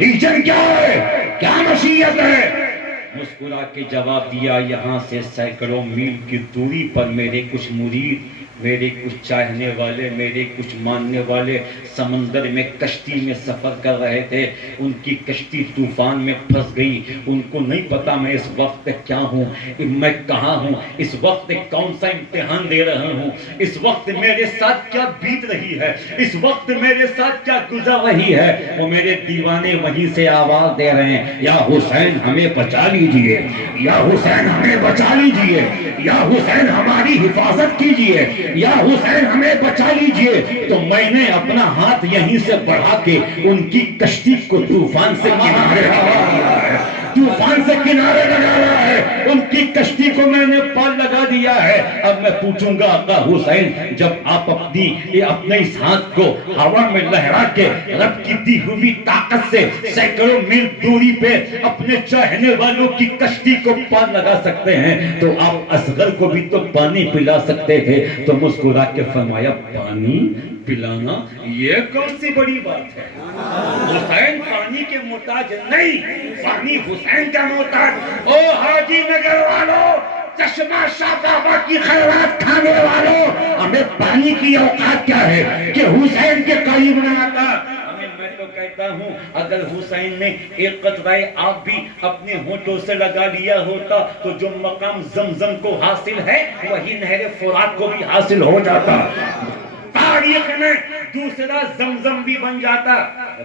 ریجن کیا ہے؟ کیا مشیت ہے؟ مسکرا کے جواب دیا، یہاں سے سینکڑوں میل کی دوری پر میرے کچھ مرید، میرے کچھ چاہنے والے، میرے کچھ ماننے والے سمندر میں کشتی میں سفر کر رہے تھے. ان کی کشتی طوفان میں پھنس گئی. ان کو نہیں پتا میں اس وقت کیا ہوں، میں کہاں ہوں، اس وقت کون سا امتحان دے رہا ہوں، اس وقت میرے ساتھ کیا بیت رہی ہے، اس وقت میرے ساتھ کیا گزر رہی ہے. وہ میرے دیوانے وہیں سے آواز دے رہے ہیں، یا حسین ہمیں بچا لیجئے، یا حسین ہمیں بچا لیجئے، یا حسین ہماری حفاظت کیجئے، یا حسین ہمیں بچا لیجئے. تو میں نے اپنا ہاتھ یہیں سے بڑھا کے ان کی کشتی کو طوفان سے کنارے لگا دیا ہے، طوفان سے کنارے لگا رہا ہے. ان کی کشتی کو میں نے پال لگا دیا ہے. اب میں پوچھوں گا آقا حسین، جب آپ اپنے اس ہاتھ کو ہوا میں لہرا کے رب کی دی ہوئی طاقت سے سینکڑوں میل دوری پہ اپنے چاہنے والوں کی کشتی کو پال لگا سکتے ہیں تو آپ اصغر کو بھی تو پانی پلا سکتے تھے. تو مسکرا کے فرمایا، پانی پلانا یہ کون سی بڑی بات ہے؟ حسین پانی کے محتاج نہیں، پانی حسین کا محتاج. او حاجی نگر والوں، چشمہ شاہ بابا کی خیرات کھانے والوں، ہمیں پانی کی اوقات کیا ہے کہ حسین کے قریب نہ آتا. میں تو کہتا ہوں اگر حسین نے ایک قطرہ آب بھی اپنے ہونٹوں سے لگا لیا ہوتا تو جو مقام زمزم کو حاصل ہے وہی نہر فرات کو بھی حاصل ہو جاتا، تاریخ میں دوسرا زمزم بھی بن جاتا.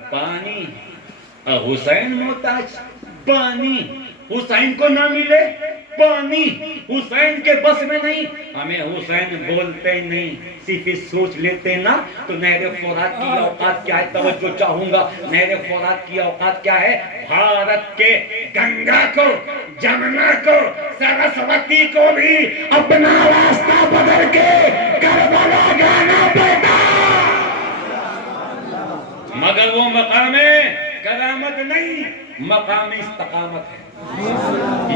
پانی حسین محتاج، پانی حسین کو نہ ملے، پانی حسین کے بس میں نہیں. ہمیں حسین بولتے نہیں، صرف سوچ لیتے نا تو نہر فرات کی اوقات کیا ہے. توجہ چاہوں گا، نہر فرات کی اوقات کیا ہے؟ بھارت کے گنگا کو، جمنا کو، سرسوتی کو بھی اپنا راستہ بدل کے کربلا جانا پڑتا. مگر وہ مقام کرامت نہیں، مقام استقامت ہے،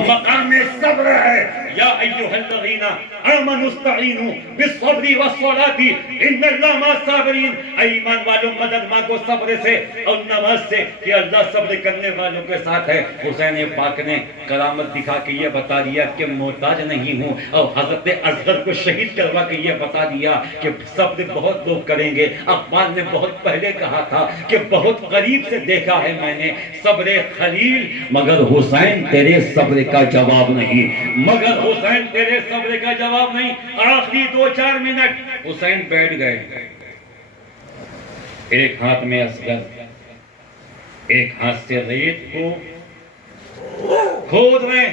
مقام صبر ہے. یا ایھا الذین آمنوا استعینوا بالصبر والصلاۃ ان اللہ مع الصابرین. ایمان والوں مدد مانگو صبر سے اور نماز سے کہ اللہ صبر کرنے والوں کے ساتھ ہے. حسین پاک نے کرامت دکھا کے یہ بتا دیا کہ محتاج نہیں ہوں، اور حضرت اصغر کو شہید کروا کے یہ بتا دیا کہ صبر بہت لوگ کریں گے. اقبال نے بہت پہلے کہا تھا کہ بہت قریب سے دیکھا ہے میں نے صبر خلیل، مگر حسین تیرے صبر کا جواب نہیں، مگر حسین تیرے صبر کا جواب نہیں. آخری 2-4 منٹ حسین بیٹھ گئے، ایک ہاتھ میں اصغر، ایک ہاتھ سے ریت کو کھود رہے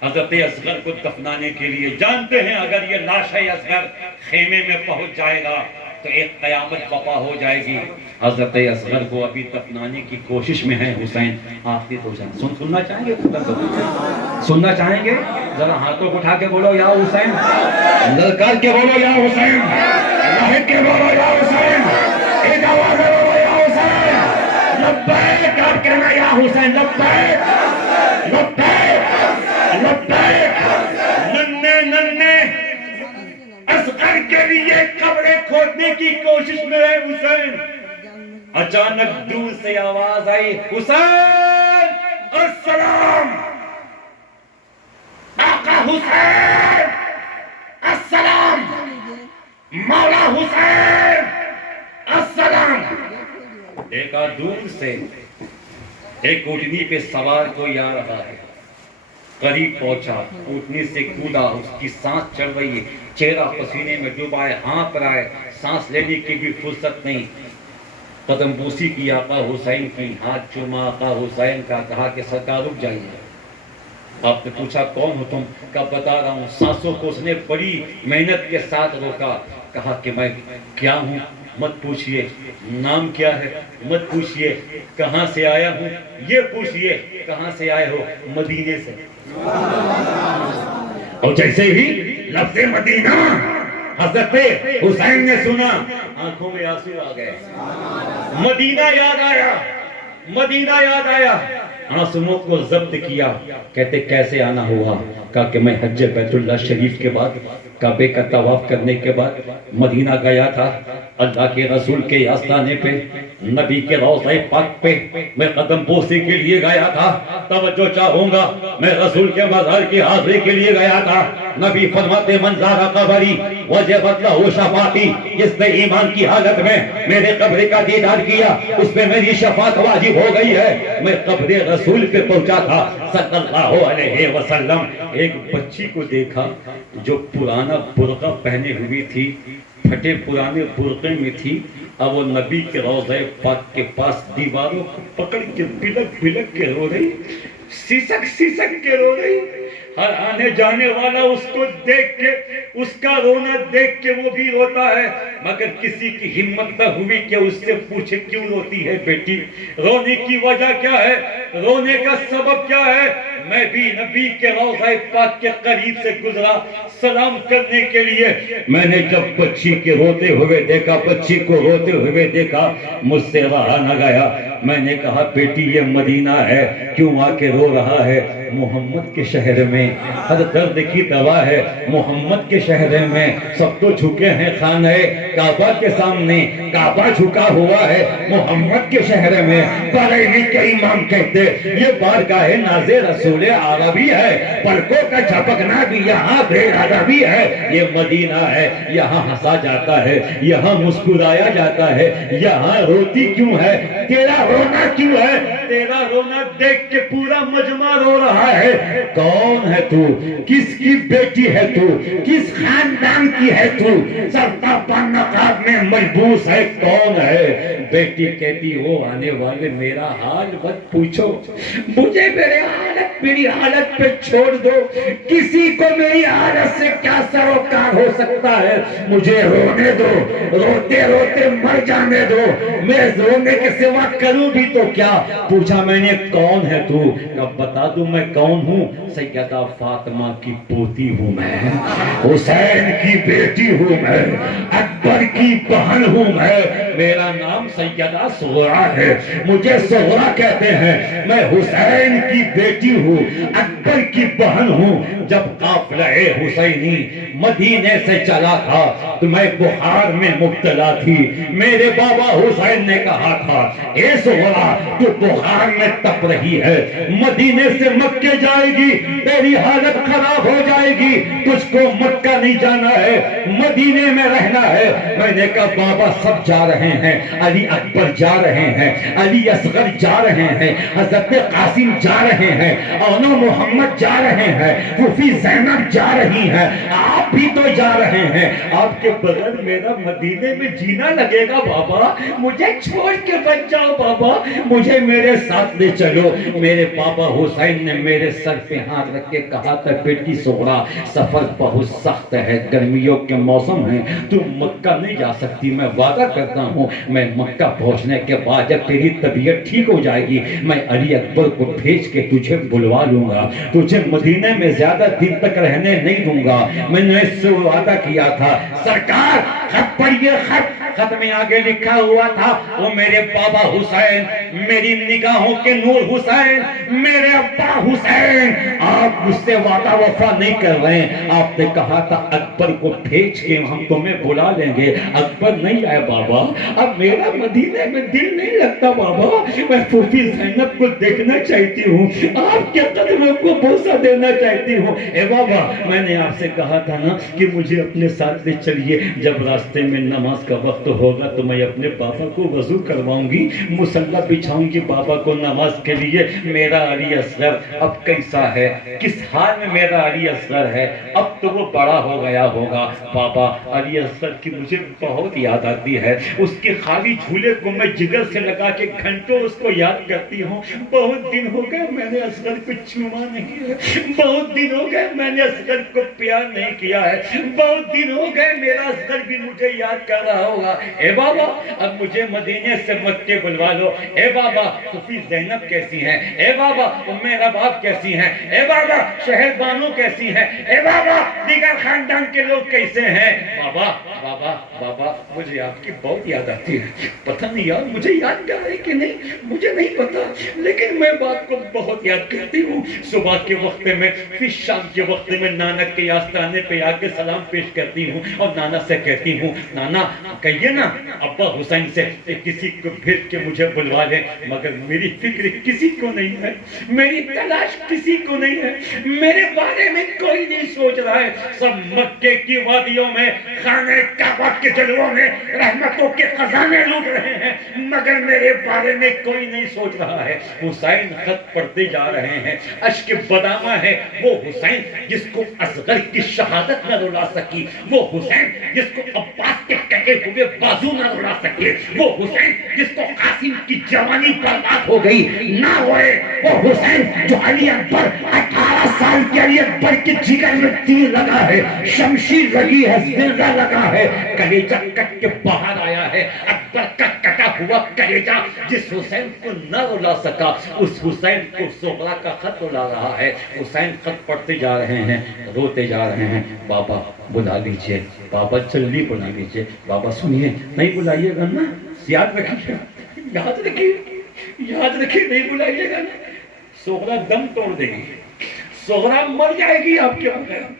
حضرت اصغر کو دفنانے کے لیے. جانتے ہیں اگر یہ لاش ہے اصغر خیمے میں پہنچ جائے گا تو ایک قیامت برپا ہو جائے گی. حضرت اصغر کو ابھی دفنانے کی کوشش میں ہے حسین. آخری تو سننا چاہیں گے؟ سننا چاہیں گے؟ ذرا ہاتھوں کو اٹھا کے بولو یا حسین، للکار کے بولو یا حسین، لہک کے بولو یا حسین، ایک آواز ہے بولو یا حسین. لبیک آپ کہنا یا حسین، لبیک لبیک لبیک. ننے ننے اصغر کے لیے قبریں کھودنے کی کوشش میں ہے حسین. اچانک دور سے آواز آئی، حسین السلام. آقا حسین السلام. مولا حسین السلام. دیکھا دور سے ایک اونٹنی پہ سوار کوئی آ رہا ہے. قریب پہنچا، اونٹنی سے کودا، اس کی سانس چڑھ رہی ہے، چہرہ پسینے میں ڈوبا ہے، ہانپ رہا ہے، سانس لینے کی بھی فرصت نہیں. قدم بوسی کی آقا حسین کی، ہاتھ چوما آقا حسین کا، کہا کہ سرکار رک جائیے۔ آپ نے پوچھا کون ہو تم؟ کہا بتا رہا ہوں۔ سانسوں کو اس نے بڑی محنت کے ساتھ روکا، کہا کہ میں کیا ہوں مت پوچھئے، نام کیا ہے مت پوچھئے، کہاں سے آیا ہوں یہ پوچھئے، کہاں سے آئے ہو؟ مدینے سے۔ اور جیسے ہی لفظ مدینہ حضرت حسین نے سنا، آنکھوں میں آنسو آ گئے، مدینہ یاد آیا، مدینہ یاد آیا۔ آنسوؤں کو ضبط کیا، کہتے کیسے آنا ہوا؟ کہا کہ میں حج بیت اللہ شریف کے بعد، کعبے کا طواف کرنے کے بعد مدینہ گیا تھا، اللہ کے رسول کے آستانے پہ، نبی کے روضہ پاک پہ میں قدم بوسی کے لیے گیا تھا۔ توجہ چاہوں گا، میں رسول کے مزار کی حاضری کے لیے گیا تھا۔ نبی فرماتے من زار قبری وجبت لہ شفاعتی، جس نے ایمان کی حالت میں میرے قبر کا دیدار کیا اس پہ میری شفاعت واجب ہو گئی ہے۔ میں قبر رسول پہ پہنچا تھا صلی اللہ علیہ وسلم، ایک بچی کو دیکھا جو پرانا برقع پہنے ہوئی تھی، پھٹے پرانے برقعے میں تھی، اب وہ نبی کے روضہ پاک کے پاس دیواروں کو پکڑ کے بلک بلک کے رو رہی، سسک سسک کے رو رہی۔ ہر آنے جانے والا اس کو دیکھ کے، اس کا رونا دیکھ کے وہ بھی روتا ہے، مگر کسی کی ہمت نہ ہوئی کہ اس سے پوچھے کیوں روتی ہے بیٹی، رونے کی وجہ کیا ہے، رونے کا سبب کیا ہے؟ میں بھی نبی کے روضہ پاک کے قریب سے گزرا سلام کرنے کے لیے، میں نے جب بچی کے روتے ہوئے دیکھا، بچی کو روتے ہوئے دیکھا، مجھ سے رہا نہ گیا۔ میں نے کہا بیٹی یہ مدینہ ہے، کیوں آ کے رو رہا ہے؟ محمد کے شہر میں ہر درد کی دوا ہے، محمد کے شہر میں سب تو جھکے ہیں خانہ کعبہ کے سامنے، کعبہ جھکا ہوا ہے محمد کے شہر میں۔ بریلی کے امام کہتے یہ بارگاہ ناز رسول عربی ہے، پلکوں کا جھپکنا بھی یہاں بے ادبی ہے۔ یہ مدینہ ہے، یہاں ہنسا جاتا ہے، یہاں مسکرایا جاتا ہے، یہاں روتی کیوں ہے؟ تیرا رونا کیوں ہے؟ تیرا رونا دیکھ کے پورا مجمع رو رہا ہے۔ کون ہے تو؟ کس کی بیٹی ہے تو؟ کس خاندان کی ہے تو؟ سرتا پن نقاب میں ملبوس ہے، کون ہے؟ بیٹی کہتی وہ آنے والے میرا حال مت پوچھو، مجھے میری حالت پہ چھوڑ دو، کسی کو میری حالت سے کیا سروکار ہو سکتا ہے؟ مجھے رونے دو، روتے روتے مر جانے دو، میں رونے کے سوا کروں بھی تو کیا؟ پوچھا میں نے کون ہے تو؟ اب بتا دوں میں کون ہوں؟ سیدہ فاطمہ کی پوتی ہوں میں، حسین کی بیٹی ہوں میں، اکبر کی بہن ہوں میں، میرا نام سیدہ صغرا ہے، مجھے صغرا کہتے ہیں، میں حسین کی بیٹی ہوں، اکبر کی بہن ہوں۔ جب قافلہ حسینی مدینے سے چلا تھا تو میں بخار میں مبتلا تھی، میرے بابا حسین نے کہا تھا اے صغرا تو بخار میں تپ رہی ہے، مدینے سے مکے جائے گی تیری حالت خراب ہو جائے گی، تجھ کو مکہ نہیں جانا ہے، مدینے میں رہنا ہے۔ میں نے کہا بابا سب جا رہے ہیں، علی اکبر جا رہے ہیں، علی اصغر جا رہے ہیں، حضرت قاسم جا رہے ہیں، اونا محمد جا رہے ہیں، پھوپھی زینب جا رہی ہیں، آپ بھی تو جا رہے ہیں، آپ کے بغیر میرا مدینے میں جینا لگے گا بابا، مجھے چھوڑ کے بچ جاؤ بابا، مجھے میرے ساتھ لے چلو۔ میرے بابا حسین نے میرے سر پہ ہاتھ رکھ کے کہا تھا بیٹی صغرا سفر بہت سخت ہے، گرمیوں کے موسم ہیں، تم مکہ نہیں جا سکتی، میں وعدہ کرتا ہوں میں مکہ پہنچنے کے بعد جب تیری طبیعت ٹھیک ہو جائے گی میں علی اکبر کو بھیج کے تجھے بلوا لوں گا، تجھے مدینے میں زیادہ دن تک رہنے نہیں دوں گا۔ میں نے اس سے وعدہ کیا تھا سرکار خط پڑھئے، خط میں آگے لکھا ہوا تھا وہ میرے بابا حسین، میری نگاہوں کے نور حسین، میرے ابا حسین، آپ مجھ سے وعدہ وفا نہیں کر رہے ہیں۔ آپ نے کہا تھا اکبر کو بھیج کے ہم تمہیں بلا لیں گے، اکبر نہیں آئے بابا، اب میرا مدینے میں دل نہیں لگتا بابا، میں پھوپھی زینب کو دیکھنا چاہتی ہوں، آپ کے قدموں کو بوسہ دینا چاہتی ہوں۔ اے بابا میں نے آپ سے کہا تھا نا کہ مجھے اپنے ساتھ لے چلیے، جب راستے میں نماز کا وقت ہوگا تو میں اپنے بابا کو وضو کرواؤں گی، مصلی بچھاؤں گی بابا کو نماز کے لیے۔ میرا علی اصغر اب کیسا ہے، کس حال میں میرا علی اصغر ہے؟ اب تو وہ بڑا ہو گیا ہوگا۔ بابا علی اصغر کی مجھے بہت یاد آتی ہے، اس کے خالی جھولے کو میں جگر سے لگا کے گھنٹوں اس کو یاد کرتی ہوں. بہت دن ہو گئے میں نے اصغر کو چوما نہیں ہے, بہت دن ہو گئے میں نے اصغر کو پیار نہیں کیا ہے, بہت دن ہو گئے میرا اصغر بھی مجھے یاد کر رہا ہوگا. اے بابا اب مجھے مدینے سے مکے بلوا لو. اے بابا صفی زینب کیسی ہیں, اے بابا ام رباب کیسی ہیں, اے بابا شہر بانو کیسی ہیں, اے بابا دیگر خاندان کے لوگ کیسے ہیں. بابا بابا بابا مجھے آپ کی بہت یاد آتی ہے. پتہ نہیں یار مجھے یاد کر رہے کہ نہیں, مجھے نہیں پتا, لیکن میں باپ کو بہت یاد کرتی ہوں. صبح کے وقت میں پھر شام کے وقت میں نانا کے آستانے پہ آ کے سلام پیش کرتی ہوں اور نانا سے کہتی ہوں نانا کہیے نا ابا حسین سے کہ کسی کو بھیج کے مجھے بلوا لے, مگر میری فکر کسی کو نہیں ہے, میری تلاش کسی کو نہیں ہے, میرے بارے میں کوئی نہیں سوچ رہا ہے. سب مکے کی وادیوں میں خانہ کعبہ کے جلووں میں رحمتوں کے خزانے لوٹ رہے ہیں, مگر میرے بارے میں کوئی نہیں سوچ رہا ہے. حسین خط پڑھتے جا رہے ہیں, اشک بدامہ ہے وہ حسین جس کو اصغر کی شہادت نہ رلا سکی, وہ حسین جس کو عباس کے کٹے ہوئے بازو نہ رلا سکے, وہ حسین جس کو قاسم کی جوانی برباد ہو گئی نہ ہوئے, وہ حسین جو علی اکبر 18 سال کے علی اکبر کے جگر میں تیر لگا ہے, شمشیر لگی ہے, زندہ لگا ہے, کلیجہ کٹ کے باہر آیا ہے, اکبر کا کٹا ہوا کلیجہ جس حسین کو نہ رلا سکا اس حسین کو صغرا کا خط رلا رہا ہے. حسین خط پڑھتے جا رہے ہیں, روتے جا رہے ہیں. بابا بلا لیجئے, بابا جلدی بلا لیجئے, بابا سنیے نہیں بلائیے گا نا, یاد رکھیے, یاد رکھیے, یاد رکھیے نہیں بلائیے گا نا. صغرا دم توڑ دے گی, صغرا مر جائے گی آپ کے بغیر,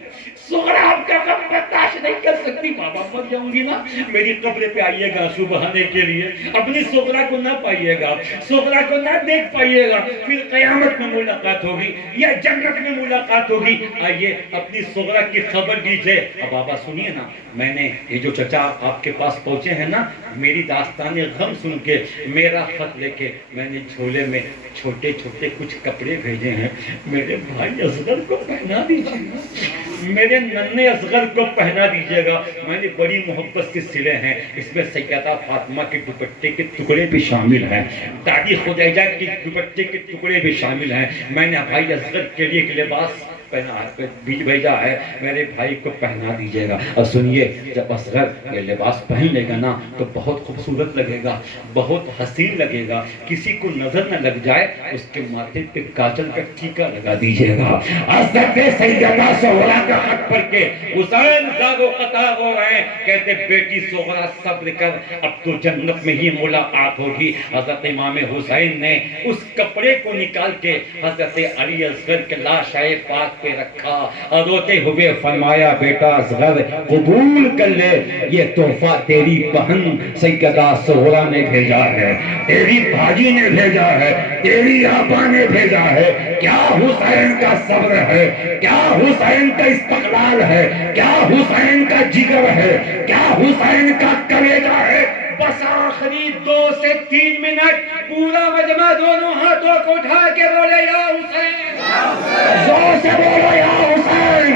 صغرا آپ کا غم برداشت نہیں کر سکتی. بابا مر جاؤں گی نا, میری قبر پہ آئیے گا آنسو بہانے کے لیے, اپنی صغرا کو نہ پائیے گا, صغرا کو نہ دیکھ پائیے گا, پھر قیامت میں ملاقات ہوگی یا جنت میں ملاقات ہوگی. آئیے اپنی صغرا کی خبر دیجئے. اب بابا سنیے نا, میں نے یہ جو چچا آپ کے پاس پہنچے ہیں نا, میری داستان غم سن کے, میرا خط لے کے میں نے جھولے میں چھوٹے چھوٹے کچھ کپڑے بھیجے ہیں. میرے بھائی اصغر کو پہنا دیجیے گا, میرے ننھے اصغر کو پہنا دیجیے گا. میں نے بڑی محبت سے سلے ہیں, اس میں سیدہ فاطمہ کے دوپٹے کے ٹکڑے بھی شامل ہیں, دادی خدیجہ کے دوپٹے کے ٹکڑے بھی شامل ہیں. میں نے بھائی اصغر کے لیے ایک لباس بھیجا ہے, میرے بھائی کو پہنا دیجیے گا. اور سنیے, جب اصغر یہ لباس پہن لے گا نا تو بہت خوبصورت لگے گا, بہت حسین لگے گا, کسی کو نظر نہ لگ جائے اس کے ماتھے پہ کاجل کا ٹیکا لگا دیجیے گا. حضرت سیدہ صغرا کا خط پڑھ کے حسین زاد و قطع ہو رہے ہیں, کہتے بیٹی صغرا صبر کر, اب تو جنت میں ہی ملاقات ہوگی. حضرت امام حسین نے اس کپڑے کو نکال کے حضرت علی اصغر کے لاشائے پاک پہ رکھا اور روتے ہوئے فرمایا بیٹا اصغر قبول کر لے, یہ تحفہ تیری بہن سیدہ صغرا نے بھیجا ہے, تیری بھاجی نے بھیجا ہے, تیری آپا نے بھیجا ہے. کیا حسین کا صبر ہے, کیا حسین کا استقلال ہے, کیا حسین کا جگر ہے, کیا حسین کا کلیجہ ہے. بس آخری 2 سے 3 منٹ پورا مجمع دونوں ہاتھوں کو اٹھا کے بولے یا حسین, زور سے بولو یا حسین.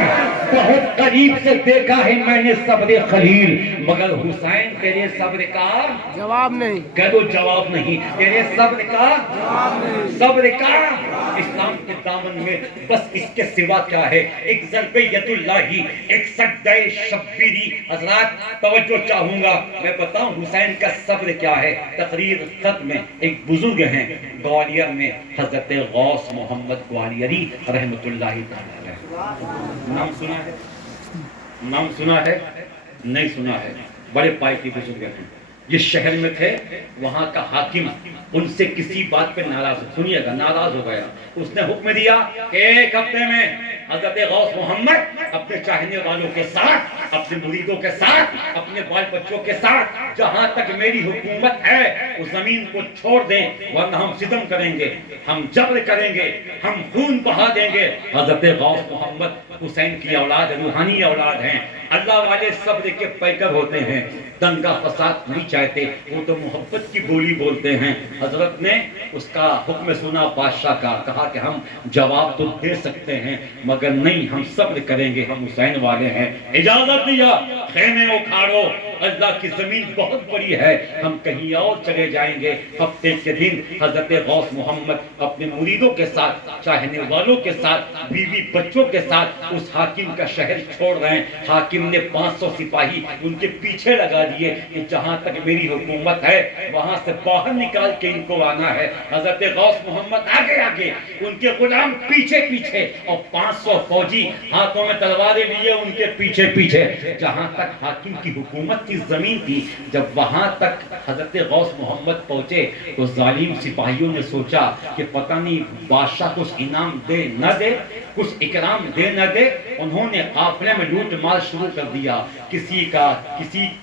بہت قریب سے دیکھا ہے میں نے صبر خلیل, مگر حسین تیرے صبر کا جواب نہیں, کہہ دو جواب نہیں, تیرے صبر کا جواب نہیں, صبر کا. اسلام کے دامن میں بس اس کے سوا کیا ہے, ایک ضرب ید اللہ, ایک سجدہ شبیری. حضرات توجہ چاہوں گا, میں بتاؤں حسین کا صبر کیا ہے. تقریر خط میں ایک بزرگ ہیں گوالیار میں, حضرت غوث محمد گوالیاری رحمت اللہ تعالی علیہ. نام سنا ہے, نام سنا ہے, نہیں سنا ہے. بڑے پائے کی بزرگ ہیں, جس شہر میں تھے وہاں کا حاکم ان سے کسی بات پہ ناراض, سنیے گا, ناراض ہو گیا. اس نے حکم دیا کہ 1 ہفتے میں حضرت غوث محمد اپنے چاہنے والوں کے ساتھ, اپنے مریدوں کے ساتھ, اپنے بال بچوں کے ساتھ, جہاں تک میری حکومت ہے اس زمین کو چھوڑ دیں, ورنہ ہم ستم کریں گے, ہم جبر کریں گے, ہم خون بہا دیں گے. حضرت غوث محمد حسین کی اولاد, روحانی اولاد ہیں, اللہ والے صبر کے پیکر ہوتے ہیں, دنگا فساد نہیں چاہتے, وہ تو محبت کی بولی بولتے ہیں. حضرت نے اس کا حکم سنا بادشاہ کا, کہا کہ ہم جواب تو دے سکتے ہیں مگر نہیں, ہم صبر کریں گے, ہم حسین والے ہیں. اجازت دیا, خیمے اکھاڑو, اللہ کی زمین بہت بڑی ہے، ہم کہیں اور چلے جائیں گے۔ ہفتے کے دن حضرت غوث محمد اپنے مریدوں کے ساتھ، چاہنے والوں کے ساتھ، بیوی بچوں کے ساتھ اس حاکم کا شہر چھوڑ رہے ہیں۔ حاکم نے 500 سپاہی ان کے پیچھے لگا دیے کہ جہاں تک میری حکومت ہے وہاں سے باہر نکال کے ان کو آنا ہے۔ حضرت غوث محمد آگے آگے، ان کے غلام پیچھے پیچھے، اور 500 فوجی ہاتھوں میں تلواریں لیے ان کے پیچھے پیچھے۔ جہاں تک حاکم کی حکومت کی زمین تھی، جب وہاں تک حضرت غوث محمد پہنچے تو ظالم سپاہیوں نے سوچا کہ پتہ نہیں بادشاہ کچھ انعام دے نہ دے، کچھ اکرام دے نہ دے۔ انہوں نے قافلے میں لوٹ مال شروع کر دیا، کسی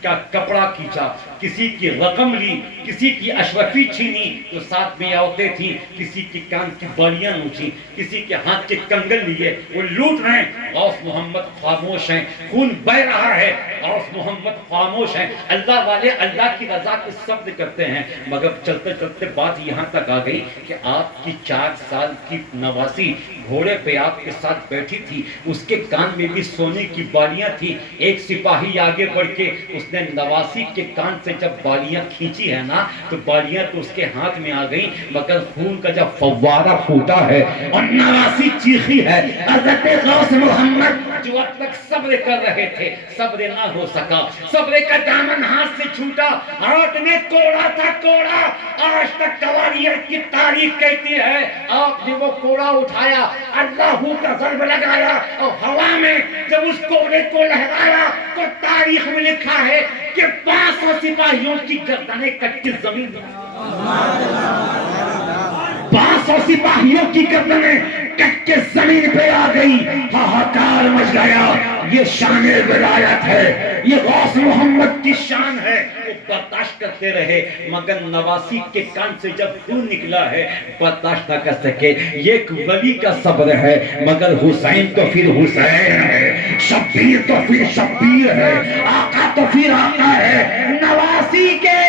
کا کپڑا کھینچا، کسی کی رقم لی، کسی کی اشرفی چھینی جو ساتھ میں عورتیں تھیں، کسی کی کان کی بالیاں نوچی، کسی کے ہاتھ کے کنگن لیے، وہ لوٹ رہے ہیں۔ غوث محمد خاموش ہیں، خون بہ رہا ہے، غوث محمد خاموش ہیں۔ اللہ والے اللہ کی رضا کے صبر کرتے ہیں، مگر چلتے چلتے بات یہاں تک آ گئی کہ آپ کی 4 سال کی نواسی گھوڑے پہ آپ کے ساتھ بیٹھی تھی، اس کے کان میں بھی سونے کی بالیاں تھی۔ ایک سپاہی آگے بڑھ کے اس نے نواسی کے کان سے جب بالیاں کھینچی ہے نا تو بالیاں تو اس کے ہاتھ میں آ گئیں، مگر خون کا جب فوارہ پھوٹا ہے اور نواسی چیخی ہے، حضرت غوث محمد جو اب تک صبر کر رہے تھے صبر نہ ہو سکا، صبر کا دامن ہاتھ سے چھوٹا، ہاتھ میں کوڑا تھا کوڑا۔ آج تک قواریت کی تاریخ کہتی ہے آپ نے وہ کوڑا اٹھایا، اللہ کا ضرب لگایا اور ہوا میں جب اس کوڑے کو لہرایا تو تاریخ میں لکھا ہے کہ 500 سپاہیوں کی گردنیں کٹ کے زمین میں، 500 سپاہیوں کی گردنیں کٹ کے زمین پہ آ گئی، ہاہاکار مچ گیا۔ یہ شان ولایت ہے، یہ غوث محمد کی شان ہے۔ وہ برداشت کرتے رہے، مگر نواسی کے کان سے جب خون نکلا ہے برداشت نہ کر سکے۔ یہ ایک ولی کا صبر ہے، مگر حسین تو پھر حسین ہے، شبیر تو پھر شبیر ہے، آقا تو پھر آقا ہے۔ نواسی کے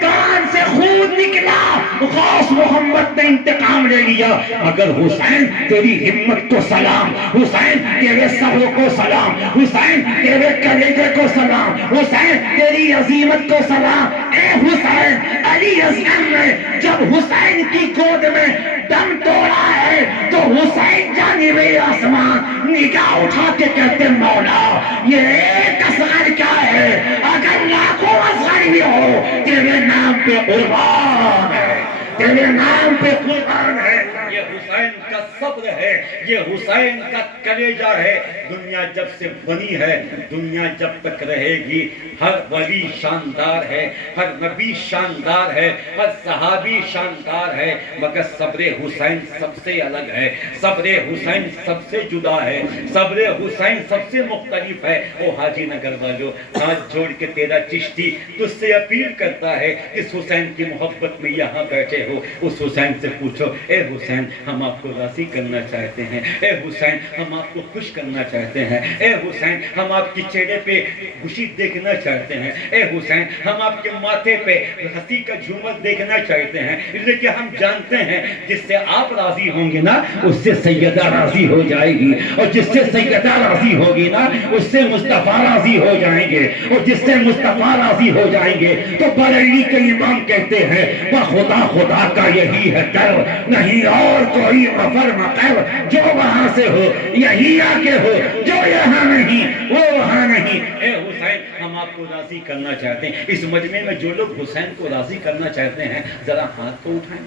کان سے خون نکلا، غوث محمد نے انتقام لے لیا، مگر حسین تیری ہمت کو سلام، حسین تیرے صبر کو سلام، حسین تیرے کلیجے کو سلام، حسین تیری عظیمت کو سلام۔ اے حسین، علی اصغر نے جب حسین کی گود میں دم توڑا ہے تو حسین جانب آسمان نگاہ اٹھا کے کہتے مولا یہ ایک اصغر کیا ہے، اگر لاکھوں اصغر بھی ہو تیرے نام پہ قربان ہے، تیرے نام پہ قربان ہے۔ یہ حسین کا صبر ہے، یہ حسین کا کلیجہ ہے۔ دنیا جب سے بنی ہے، دنیا جب تک رہے گی، ہر ولی شاندار ہے، ہر نبی شاندار ہے، ہر صحابی شاندار ہے، مگر صبر حسین سب سے الگ ہے، صبر حسین سب سے جدا ہے، صبر حسین سب سے مختلف ہے۔ او حاجی نگر والو، ہاتھ جوڑ کے تیرا چشتی تجھ سے اپیل کرتا ہے، اس حسین کی محبت میں یہاں بیٹھے ہو، اس حسین سے پوچھو، اے حسین ہم آپ کو راضی کرنا چاہتے ہیں، اے حسین ہم آپ کو خوش کرنا چاہتے ہیں، اے حسین ہم آپ کی چہرے پہ خوشی دیکھنا چاہتے ہیں، اے حسین ہم آپ کے ماتھے پہ ہنسی کا جھومر دیکھنا چاہتے ہیں، لیکن ہم جانتے ہیں جس سے آپ راضی ہوں گے نا اس سے سیدہ راضی ہو جائے گی، اور جس سے سیدہ راضی ہوگی نا اس سے مصطفیٰ راضی ہو جائیں گے، اور جس سے مصطفیٰ راضی ہو جائیں گے تو بریلی کے امام کہتے ہیں خدا خدا کا یہی ہے در، نہیں اور کوئی مفر مقر، جو وہاں سے ہو یہی آ کے ہو، جو یہاں نہیں وہ وہاں نہیں۔ اے حسین ہم آپ کو راضی کرنا چاہتے ہیں۔ اس مجمع میں جو لوگ حسین کو راضی کرنا چاہتے ہیں ذرا ہاتھ کو اٹھائیں۔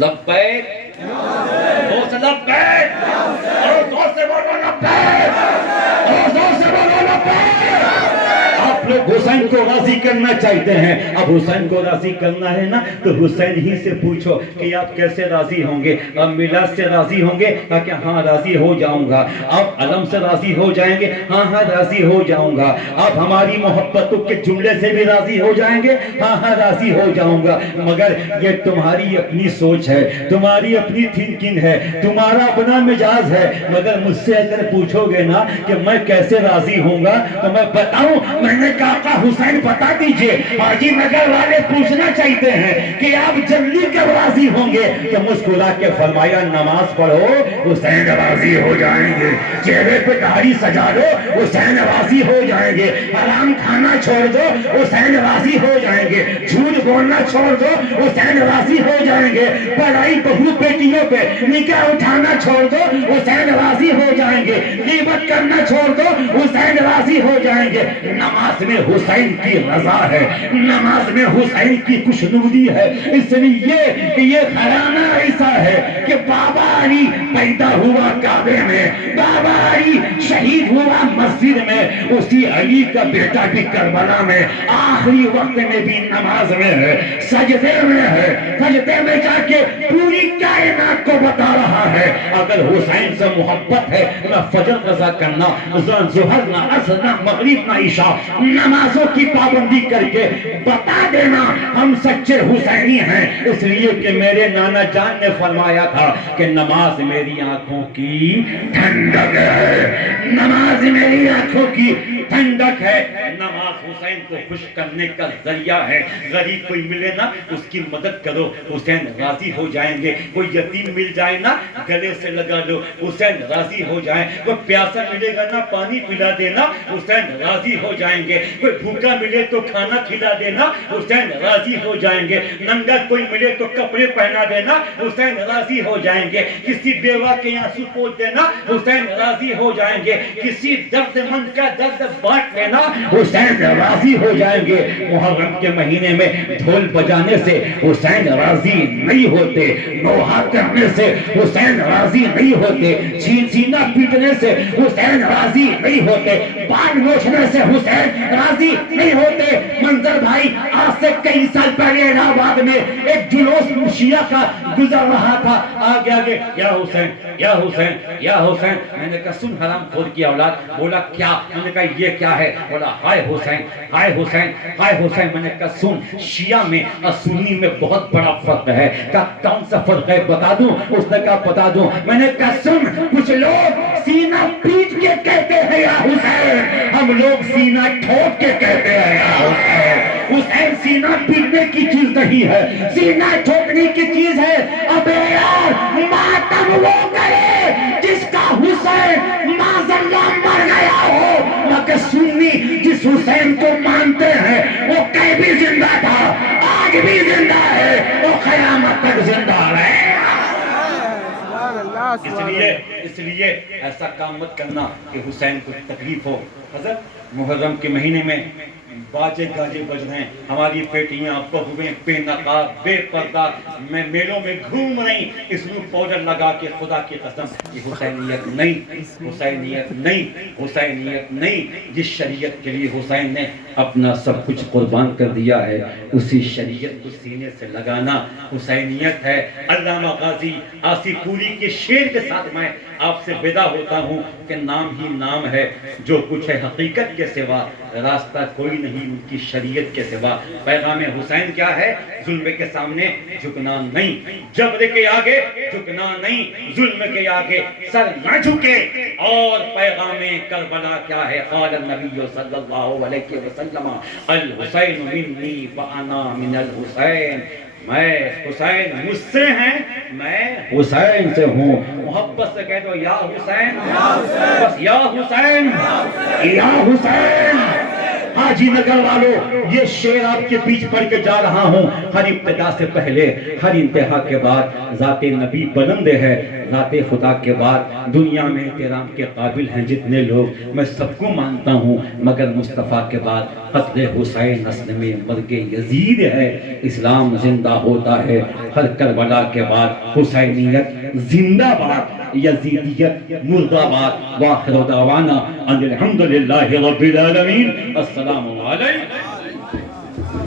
لبیک دوست، لبیک، اور دوست سے بولو لبیک، اور دوست سے بولو لبیک۔ آپ لوگ حسین کو راضی کرنا چاہتے ہیں، اب حسین کو راضی کرنا ہے نا تو حسین ہی سے پوچھو کہ آپ کیسے راضی ہوں گے۔ اب میلاد سے راضی ہوں گے کہ ہاں راضی ہو جاؤں گا، آپ علم سے راضی ہو جائیں گے، ہاں ہاں راضی ہو جاؤں گا، آپ ہماری محبتوں کے جملے سے بھی راضی ہو جائیں گے، ہاں ہاں راضی ہو جاؤں گا، مگر یہ تمہاری اپنی سوچ ہے، تمہاری اپنی تھنکنگ ہے، تمہارا اپنا مزاج ہے، مگر مجھ سے اگر پوچھو گے نا کہ میں کیسے راضی ہوں گا تو میں بتاؤں، میں نے کہا حسین بتا دیجئے۔ حاجی نگر والے پوچھنا چاہتے ہیں کہ آپ جلدی کب راضی ہوں گے؟ تو مسکرا کے فرمایا نماز پڑھو حسین راضی ہو جائیں گے، چہرے پہ داڑھی سجا دو حسین راضی ہو جائیں گے، حرام کھانا چھوڑ دو حسین راضی ہو جائیں گے، جھوٹ بولنا چھوڑ دو حسین راضی ہو جائیں گے، پڑھائی بہو بیٹیوں پہ نکاح اٹھانا چھوڑ دو حسین راضی ہو جائیں گے، غیبت کرنا چھوڑ دو حسین راضی ہو جائیں گے۔ نماز میں حسین کی رضا ہے، نماز میں حسین کی خوشنودی ہے، اس لیے کہ یہ گھرانہ ایسا ہے کہ بابا علی پیدا ہوا کعبے میں، بابا علی شہید ہوا مسجد میں، اسی علی کا بیٹا بھی کربلا میں آخری وقت میں بھی نماز میں ہے، سجدے میں ہے، سجدے میں جا کے پوری کائنات کو بتا رہا ہے اگر حسین سے محبت ہے نہ فجر قضا کرنا، ظہر نہ عصر نہ مغرب نہ عشاء، نمازوں کی پابندی کر کے بتا دینا ہم سچے حسینی ہیں۔ اس لیے کہ میرے نانا جان نے فرمایا تھا کہ نماز میری آنکھوں کی ٹھنڈک ہے، نماز میری آنکھوں کی ٹھنڈک ہے، نماز حسین کو خوش کرنے کا ذریعہ ہے۔ غریب کوئی ملے نا اس کی مدد کرو، حسین راضی ہو جائیں گے۔ کوئی یتیم مل جائے نا گلے سے لگا لو، حسین راضی ہو جائیں۔ کوئی پیاسا ملے گا نا پانی پلا دینا، حسین راضی ہو جائیں گے۔ کوئی بھوکا ملے تو کھانا کھلا دینا، حسین راضی ہو جائیں گے۔ ننگا کوئی ملے تو کپڑے پہنا دینا، حسین راضی ہو جائیں گے۔ کسی بیوہ کے آنسو پوچھ دینا، حسین راضی ہو جائیں گے۔ کسی درد مند کا درد بانٹ لینا، حسین راضی ہو جائیں گے۔ محرم کے مہینے میں ڈھول بجانے سے حسین راضی نہیں ہوتے، نوحہ کرنے سے حسین راضی نہیں ہوتے، سینہ پیٹنے سے حسین راضی نہیں ہوتے، بال نوچنے سے حسین راضی نہیں ہوتے۔ منظر بھائی آج سے کئی سال پہلے الہ آباد میں ایک جلوس شیعہ کا گزر رہا تھا، آگے آگے یا حسین یا حسین یا حسین۔ میں نے کہا سن حرام خور کی اولاد، بولا کیا؟ میں نے کہا یہ کیا ہے؟ بولا ہائے حسین ہائے حسین ہائے حسین۔ میں نے کہا سن شیعہ میں اور سنی میں بہت بڑا فرق ہے۔ کہا کون سا فرق ہے بتا دوں؟ اس نے کہا بتا دوں۔ میں نے کہا سن، کچھ لوگ سینہ پیٹ کے کہتے ہیں یا حسین، ہم لوگ سینہ ٹھوک کے کہتے ہیں یا حسین۔ حسین سینہ پیٹنے کی چیز نہیں ہے، سینہ ٹھوکنے کی چیز ہے۔ ابے یار ماتم وہ کرے جس کا حسین معذاللہ مر گیا ہو، مگر سنی جس حسین کو مانتے ہیں وہ کہیں بھی زندہ تھا، آج بھی زندہ ہے، وہ قیامت تک زندہ رہے۔ اس لیے ایسا کام مت کرنا کہ حسین کو تکلیف ہو۔ حضرت محرم کے مہینے میں باجے گاجے بج رہے ہیں، ہماری بیٹیاں بہویں بے نقاب بے پردہ میں میلوں میں گھوم رہی، اس میں پاؤڈر لگا کے خدا کی قسم یہ حسینیت نہیں، حسینیت نہیں، حسینیت نہیں۔ جس شریعت کے لیے حسین نے اپنا سب کچھ قربان کر دیا ہے اسی شریعت کو سینے سے لگانا حسینیت ہے۔ علامہ غازی آصف پوری کے شعر کے ساتھ میں آپ سے ودا ہوتا ہوں کہ نام ہی نام ہے، جو کچھ ہے حقیقت کے سوا، راستہ کوئی نہیں ان کی شریعت کے سوا۔ پیغام حسین کیا ہے؟ ظلم کے سامنے جھکنا نہیں، جبر کے آگے جھکنا نہیں، ظلم کے آگے سر نہ جھکے۔ اور پیغام کربلا کیا ہے؟ قال النبی صلی اللہ علیہ وسلم الحسین منی وانا من الحسین، میں حسین مجھ سے ہیں، میں حسین سے ہوں۔ محبت سے کہہ دو یا حسین، بس یا حسین یا حسین۔ حاجی نگر والوں یہ شعر آپ کے بیچ پڑھ کے جا رہا ہوں، ہر ابتدا سے پہلے ہر انتہا کے بعد ذات نبی بلند ہے، ذات خدا کے بعد دنیا میں احترام کے قابل ہیں جتنے لوگ، میں سب کو مانتا ہوں، مگر مصطفیٰ کے بعد قتل حسین اصل میں مرگ یزید ہے۔ اسلام زندہ ہوتا ہے ہر کربلا کے بعد، حسینیت زندہ باد، یزیدیت مردہ باد۔ وآخر دعوانا ان الحمدللہ رب العالمین۔ السلام علیکم۔